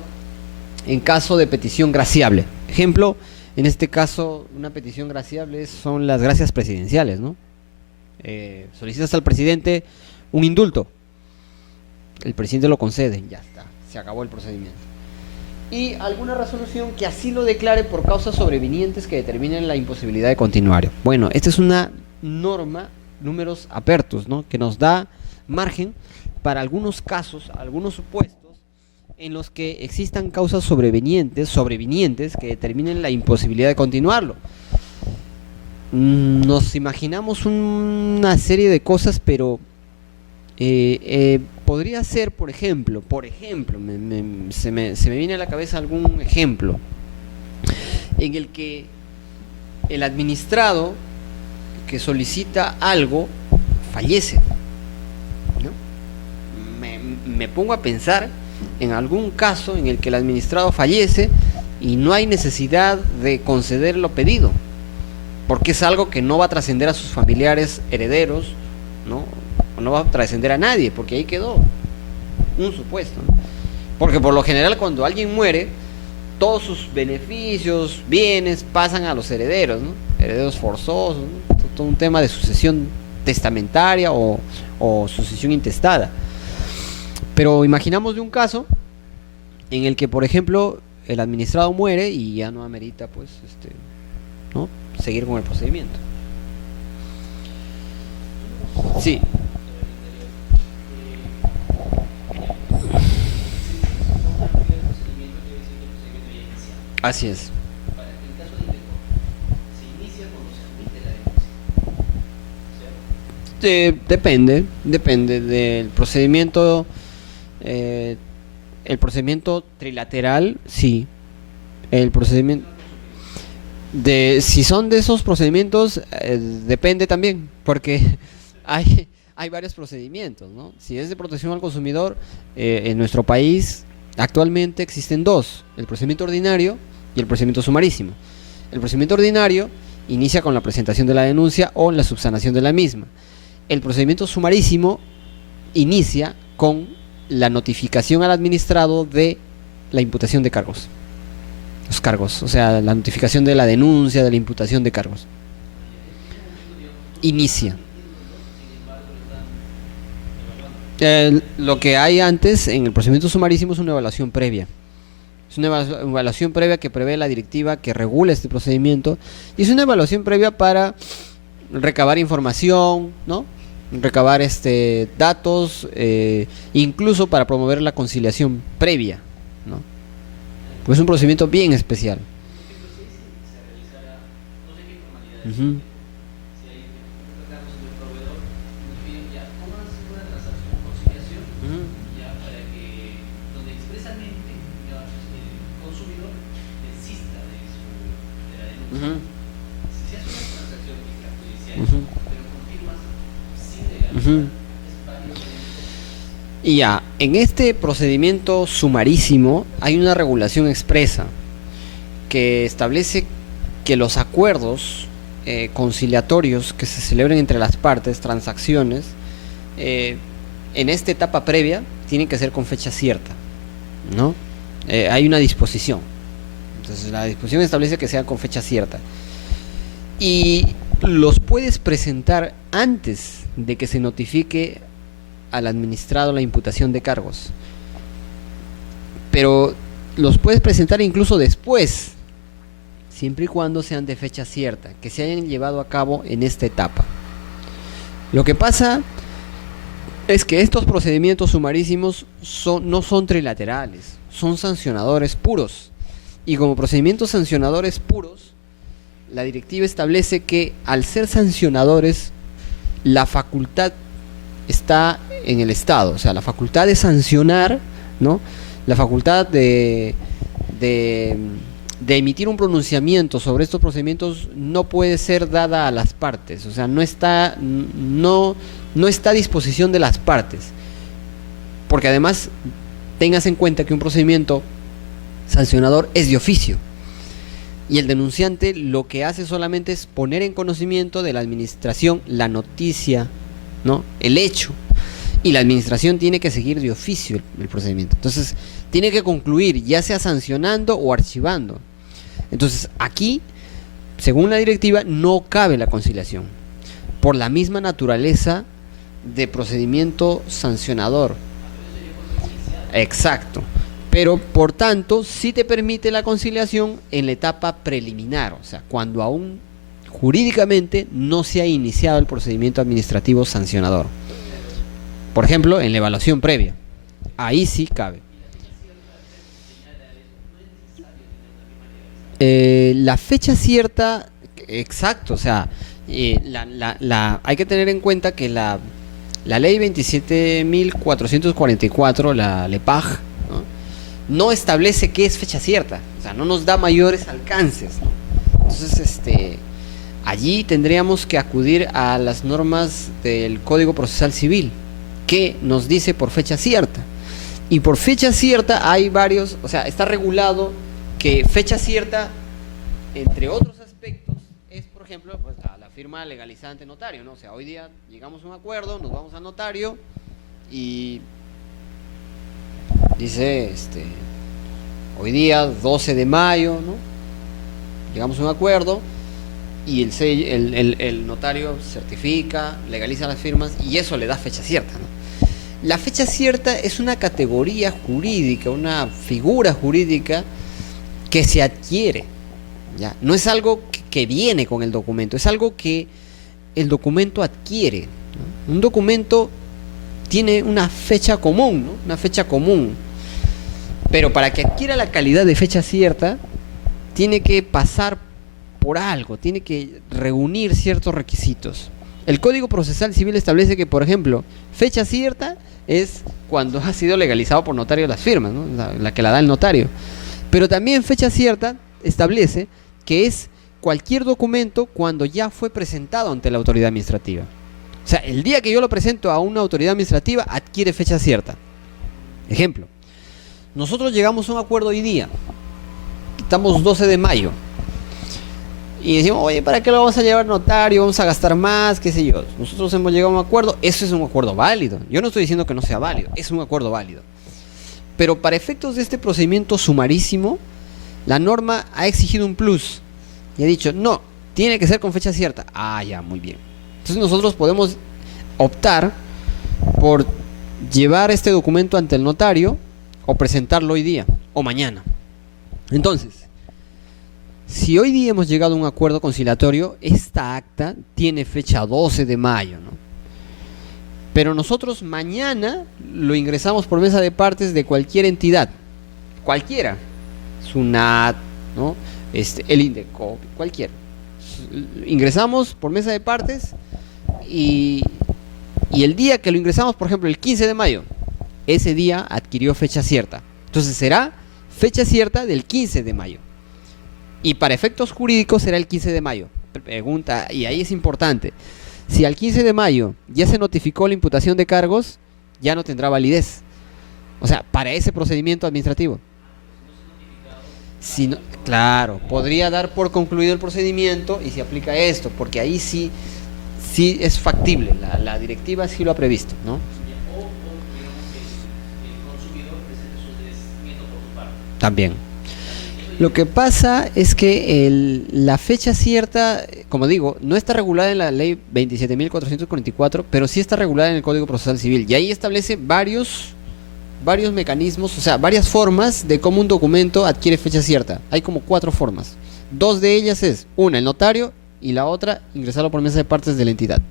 en caso de petición graciable. Ejemplo, en este caso, una petición graciable son las gracias presidenciales, ¿no? Solicitas al presidente un indulto, el presidente lo concede, ya está, se acabó el procedimiento. Y alguna resolución que así lo declare por causas sobrevinientes que determinen la imposibilidad de continuar. Bueno, esta es una norma, números apertos, ¿no? Que nos da margen para algunos casos, algunos supuestos en los que existan causas sobrevinientes que determinen la imposibilidad de continuarlo. Nos imaginamos una serie de cosas, pero podría ser, por ejemplo, se me viene a la cabeza algún ejemplo en el que el administrado que solicita algo fallece, ¿no? Me pongo a pensar en algún caso en el que el administrado fallece y no hay necesidad de conceder lo pedido, porque es algo que no va a trascender a sus familiares herederos, ¿no? O no va a trascender a nadie, porque ahí quedó un supuesto, ¿no? Porque por lo general cuando alguien muere, todos sus beneficios, bienes pasan a los herederos, ¿no? Herederos forzosos, ¿no? Todo un tema de sucesión testamentaria o sucesión intestada. Pero imaginamos de un caso en el que, por ejemplo, el administrado muere y ya no amerita, pues, ¿no? Seguir con el procedimiento. Sí. Así es. Depende del procedimiento. El procedimiento trilateral, sí. El procedimiento si son de esos procedimientos, depende también, porque hay varios procedimientos, ¿no? Si es de protección al consumidor, en nuestro país actualmente existen dos: el procedimiento ordinario y el procedimiento sumarísimo. El procedimiento ordinario inicia con la presentación de la denuncia o la subsanación de la misma. El procedimiento sumarísimo inicia con la notificación al administrado de la imputación de cargos. Los cargos, o sea, la notificación de la denuncia, de la imputación de cargos. Inicia. Lo que hay antes en el procedimiento sumarísimo es una evaluación previa. Es una evaluación previa que prevé la directiva que regula este procedimiento, y es una evaluación previa para recabar información, ¿no? Recabar datos, incluso para promover la conciliación previa, ¿no? Pues es un procedimiento bien especial. Uh-huh. Uh-huh. Uh-huh. Y ya, en este procedimiento sumarísimo hay una regulación expresa que establece que los acuerdos conciliatorios que se celebren entre las partes, transacciones, en esta etapa previa tienen que ser con fecha cierta, ¿no? Hay una disposición. Entonces la disposición establece que sea con fecha cierta. Y los puedes presentar antes de que se notifique al administrado la imputación de cargos. Pero los puedes presentar incluso después, siempre y cuando sean de fecha cierta, que se hayan llevado a cabo en esta etapa. Lo que pasa es que estos procedimientos sumarísimos no son trilaterales, son sancionadores puros. Y como procedimientos sancionadores puros, la directiva establece que al ser sancionadores la facultad está en el Estado, o sea, la facultad de sancionar, ¿no? La facultad de, de emitir un pronunciamiento sobre estos procedimientos no puede ser dada a las partes, o sea, no está a disposición de las partes, porque además tengas en cuenta que un procedimiento sancionador es de oficio y el denunciante lo que hace solamente es poner en conocimiento de la administración la noticia, ¿no? El hecho, y la administración tiene que seguir de oficio el procedimiento. Entonces tiene que concluir, ya sea sancionando o archivando. Entonces aquí, según la directiva, no cabe la conciliación por la misma naturaleza de procedimiento sancionador. Exacto. Pero por tanto sí te permite la conciliación en la etapa preliminar, o sea, cuando aún jurídicamente no se ha iniciado el procedimiento administrativo sancionador. Por ejemplo, en la evaluación previa. Ahí sí cabe. La fecha cierta, exacto, o sea, hay que tener en cuenta que la ley 27.444, la LEPAJ, no establece qué es fecha cierta, o sea, no nos da mayores alcances, ¿no? Entonces, allí tendríamos que acudir a las normas del Código Procesal Civil, que nos dice por fecha cierta. Y por fecha cierta hay varios, o sea, está regulado que fecha cierta, entre otros aspectos, es, por ejemplo, pues, la firma legalizada ante notario, ¿no? O sea, hoy día llegamos a un acuerdo, nos vamos al notario y dice, hoy día 12 de mayo, ¿no? Llegamos a un acuerdo y el notario certifica, legaliza las firmas y eso le da fecha cierta, ¿no? La fecha cierta es una categoría jurídica, una figura jurídica que se adquiere, ¿ya? No es algo que viene con el documento, es algo que el documento adquiere, ¿no? Un documento tiene una fecha común, ¿no? Una fecha común. Pero para que adquiera la calidad de fecha cierta, tiene que pasar por algo, tiene que reunir ciertos requisitos. El Código Procesal Civil establece que, por ejemplo, fecha cierta es cuando ha sido legalizado por notario las firmas, ¿no? La que la da el notario. Pero también fecha cierta establece que es cualquier documento cuando ya fue presentado ante la autoridad administrativa. O sea, el día que yo lo presento a una autoridad administrativa, adquiere fecha cierta. Ejemplo, nosotros llegamos a un acuerdo hoy día, estamos 12 de mayo, y decimos, oye, ¿para qué lo vamos a llevar notario? Vamos a gastar más, qué sé yo. Nosotros hemos llegado a un acuerdo, eso es un acuerdo válido. Yo no estoy diciendo que no sea válido, es un acuerdo válido. Pero para efectos de este procedimiento sumarísimo, la norma ha exigido un plus y ha dicho, no, tiene que ser con fecha cierta. Ah, ya, muy bien. Entonces nosotros podemos optar por llevar este documento ante el notario o presentarlo hoy día o mañana. Entonces, si hoy día hemos llegado a un acuerdo conciliatorio, esta acta tiene fecha 12 de mayo, ¿no? Pero nosotros mañana lo ingresamos por mesa de partes de cualquier entidad, cualquiera, SUNAT, ¿no? El INDECOP, cualquiera. Ingresamos por mesa de partes y el día que lo ingresamos, por ejemplo, el 15 de mayo, ese día adquirió fecha cierta. Entonces será fecha cierta del 15 de mayo. Y para efectos jurídicos será el 15 de mayo. Pregunta, y ahí es importante. Si al 15 de mayo ya se notificó la imputación de cargos, ya no tendrá validez. O sea, para ese procedimiento administrativo. Si no, claro, podría dar por concluido el procedimiento y se aplica esto, porque ahí sí es factible. La directiva sí lo ha previsto, ¿no? También. Lo que pasa es que la fecha cierta, como digo, no está regulada en la ley 27.444, pero sí está regulada en el Código Procesal Civil. Y ahí establece varios mecanismos, o sea, varias formas de cómo un documento adquiere fecha cierta. Hay como 4 formas. 2 de ellas es, una, el notario, y la otra, ingresarlo por mesa de partes de la entidad.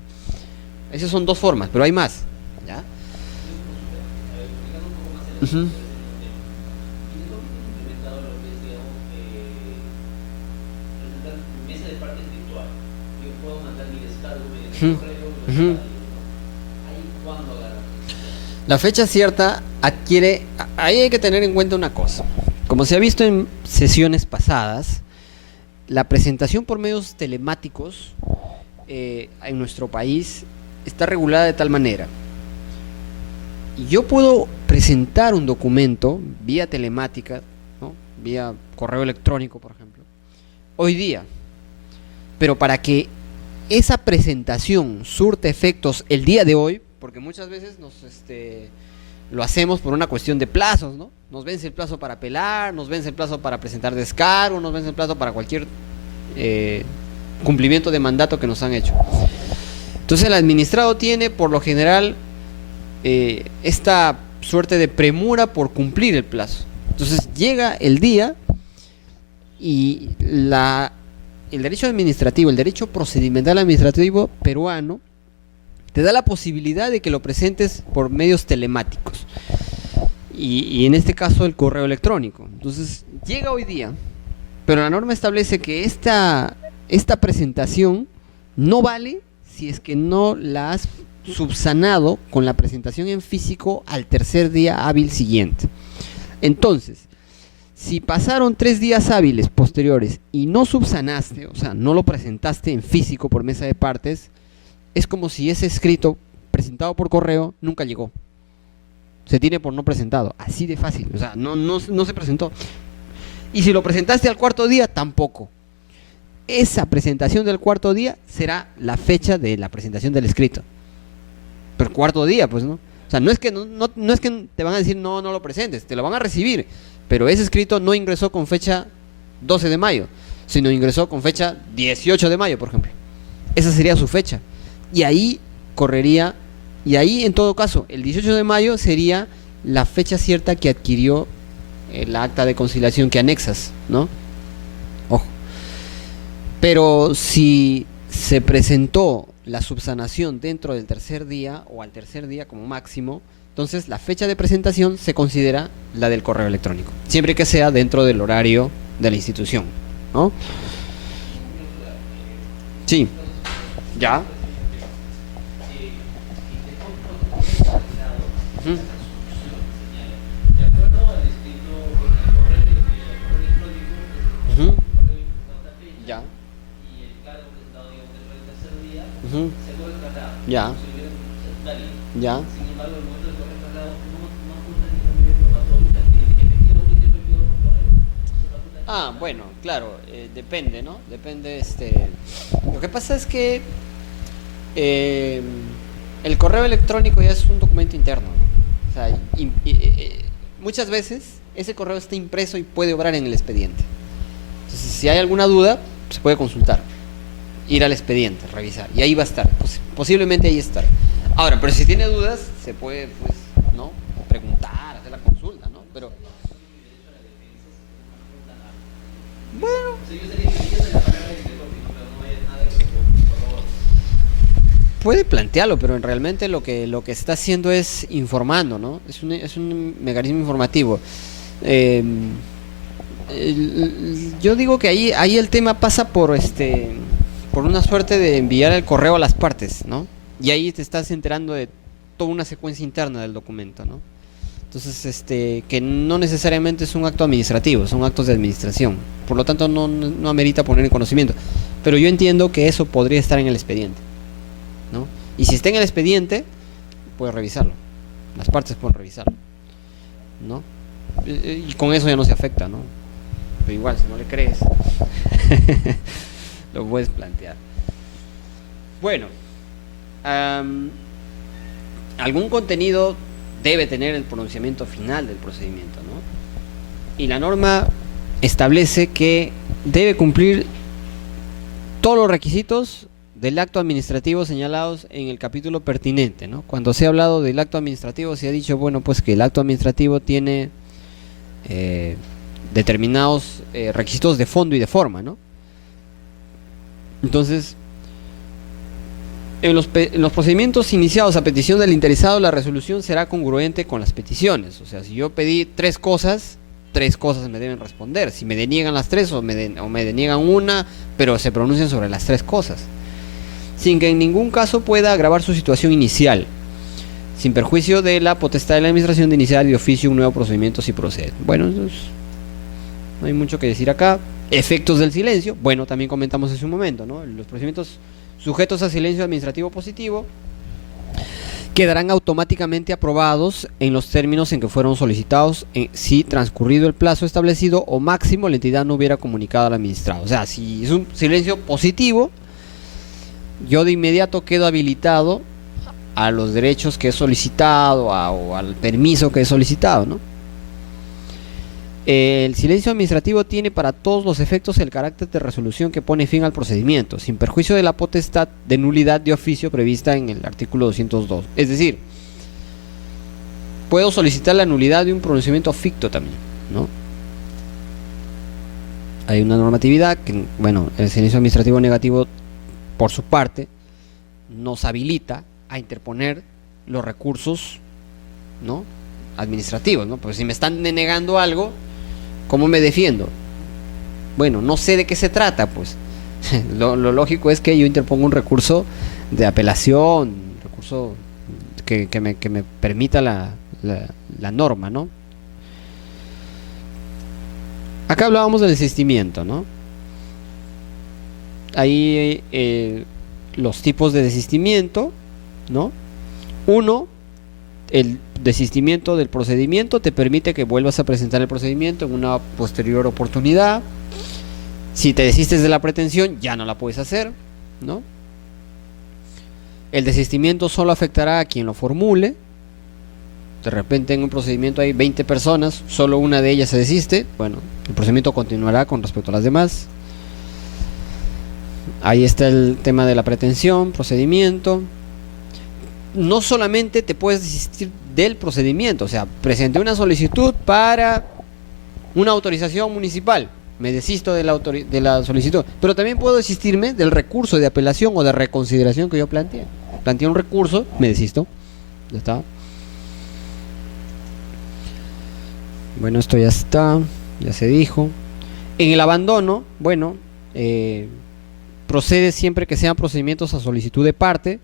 Esas son 2 formas, pero hay más, ¿ya? Uh-huh. La fecha cierta adquiere, ahí hay que tener en cuenta una cosa. Como se ha visto en sesiones pasadas, la presentación por medios telemáticos en nuestro país está regulada de tal manera. Yo puedo presentar un documento vía telemática, ¿no? Vía correo electrónico, por ejemplo, hoy día, pero para que esa presentación surte efectos el día de hoy, porque muchas veces lo hacemos por una cuestión de plazos, ¿no? Nos vence el plazo para apelar, nos vence el plazo para presentar descargo, nos vence el plazo para cualquier cumplimiento de mandato que nos han hecho. Entonces el administrado tiene por lo general esta suerte de premura por cumplir el plazo. Entonces llega el día y el derecho administrativo, el derecho procedimental administrativo peruano te da la posibilidad de que lo presentes por medios telemáticos y en este caso el correo electrónico. Entonces llega hoy día, pero la norma establece que esta presentación no vale si es que no la has subsanado con la presentación en físico al tercer día hábil siguiente. Entonces, si pasaron 3 días hábiles posteriores y no subsanaste, o sea, no lo presentaste en físico por mesa de partes, es como si ese escrito presentado por correo nunca llegó. Se tiene por no presentado, así de fácil, o sea, no se presentó. Y si lo presentaste al cuarto día, tampoco. Esa presentación del cuarto día será la fecha de la presentación del escrito. Pero cuarto día, pues, ¿no? O sea, no es que te van a decir no lo presentes, te lo van a recibir, pero ese escrito no ingresó con fecha 12 de mayo, sino ingresó con fecha 18 de mayo, por ejemplo. Esa sería su fecha. Y ahí correría, y ahí en todo caso, el 18 de mayo sería la fecha cierta que adquirió el acta de conciliación que anexas, ¿no? Ojo. Pero si se presentó la subsanación dentro del tercer día o al tercer día como máximo, entonces la fecha de presentación se considera la del correo electrónico, siempre que sea dentro del horario de la institución, ¿no? Sí. ¿Ya? Uh-huh. Uh-huh. Ya. Uh-huh. Ya. Ya. Ah, bueno, claro, depende, ¿no? Depende, Lo que pasa es que el correo electrónico ya es un documento interno, ¿no? O sea, muchas veces ese correo está impreso y puede obrar en el expediente. Entonces, si hay alguna duda, se puede consultar, ir al expediente, revisar, y ahí va a estar, posiblemente ahí estar. Ahora, pero si tiene dudas, se puede, pues, ¿no? Preguntar, hacer la consulta, ¿no? Pero bueno, puede plantearlo, pero realmente lo que está haciendo es informando, ¿no? Es un mecanismo informativo. Yo digo que ahí el tema pasa por una suerte de enviar el correo a las partes, ¿no? Y ahí te estás enterando de toda una secuencia interna del documento, ¿no? Entonces, que no necesariamente es un acto administrativo, son actos de administración. Por lo tanto, no amerita poner en conocimiento. Pero yo entiendo que eso podría estar en el expediente, ¿no? Y si está en el expediente, puedes revisarlo. Las partes pueden revisarlo, ¿no? Y con eso ya no se afecta, ¿no? Pero igual, si no le crees, lo puedes plantear. Bueno, algún contenido debe tener el pronunciamiento final del procedimiento, ¿no? Y la norma establece que debe cumplir todos los requisitos del acto administrativo señalados en el capítulo pertinente, ¿no? Cuando se ha hablado del acto administrativo, se ha dicho, bueno, pues que el acto administrativo tiene determinados requisitos de fondo y de forma, ¿no? Entonces, en los procedimientos iniciados a petición del interesado, la resolución será congruente con las peticiones. O sea, si yo pedí 3 cosas me deben responder. Si me deniegan las 3 o me deniegan una, pero se pronuncian sobre las 3 cosas, sin que en ningún caso pueda agravar su situación inicial. sin perjuicio de la potestad de la administración de iniciar de oficio un nuevo procedimiento si procede. Bueno, entonces, no hay mucho que decir acá. Efectos del silencio, bueno, también comentamos hace un momento, ¿no? Los procedimientos sujetos a silencio administrativo positivo quedarán automáticamente aprobados en los términos en que fueron solicitados si transcurrido el plazo establecido o máximo la entidad no hubiera comunicado al administrado. O sea, si es un silencio positivo, yo de inmediato quedo habilitado a los derechos que he solicitado o al permiso que he solicitado, ¿no? El silencio administrativo tiene para todos los efectos el carácter de resolución que pone fin al procedimiento, sin perjuicio de la potestad de nulidad de oficio prevista en el artículo 202. Es decir, puedo solicitar la nulidad de un pronunciamiento ficto también, ¿no? Hay una normatividad que, bueno, el silencio administrativo negativo, por su parte, nos habilita a interponer los recursos, ¿no?, administrativos, ¿no? Pues si me están denegando algo, ¿cómo me defiendo? Bueno, no sé de qué se trata, pues. Lo lógico es que yo interponga un recurso de apelación, un recurso que me permita la norma, ¿no? Acá hablábamos del desistimiento, ¿no? Ahí los tipos de desistimiento, ¿no? Uno, el desistimiento del procedimiento te permite que vuelvas a presentar el procedimiento en una posterior oportunidad. Si te desistes de la pretensión, ya no la puedes hacer, ¿no? El desistimiento solo afectará a quien lo formule. De repente en un procedimiento hay 20 personas, solo una de ellas se desiste. Bueno, el procedimiento continuará con respecto a las demás. Ahí está el tema de la pretensión, procedimiento. No solamente te puedes desistir del procedimiento, o sea, presenté una solicitud para una autorización municipal, me desisto de la solicitud, pero también puedo desistirme del recurso de apelación o de reconsideración que yo planteé. Planteé un recurso, me desisto, ya está. Bueno, esto ya está, ya se dijo. En el abandono, bueno, procede siempre que sean procedimientos a solicitud de parte.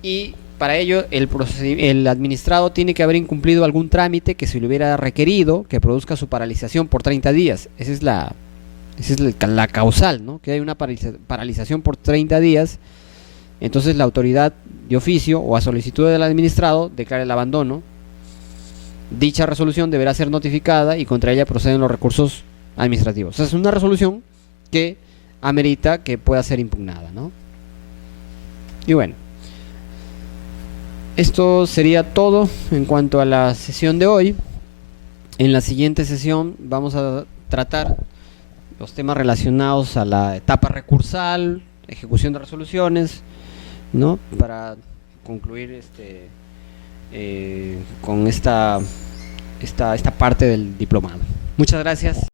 Y para ello el administrado tiene que haber incumplido algún trámite que se le hubiera requerido que produzca su paralización por 30 días. Esa es la causal, ¿no? Que hay una paralización por 30 días. Entonces la autoridad de oficio o a solicitud del administrado declara el abandono. Dicha resolución deberá ser notificada y contra ella proceden los recursos administrativos. O sea, es una resolución que amerita que pueda ser impugnada, ¿no? Y bueno, esto sería todo en cuanto a la sesión de hoy. En la siguiente sesión vamos a tratar los temas relacionados a la etapa recursal, ejecución de resoluciones, ¿no? Para concluir con esta parte del diplomado. Muchas gracias.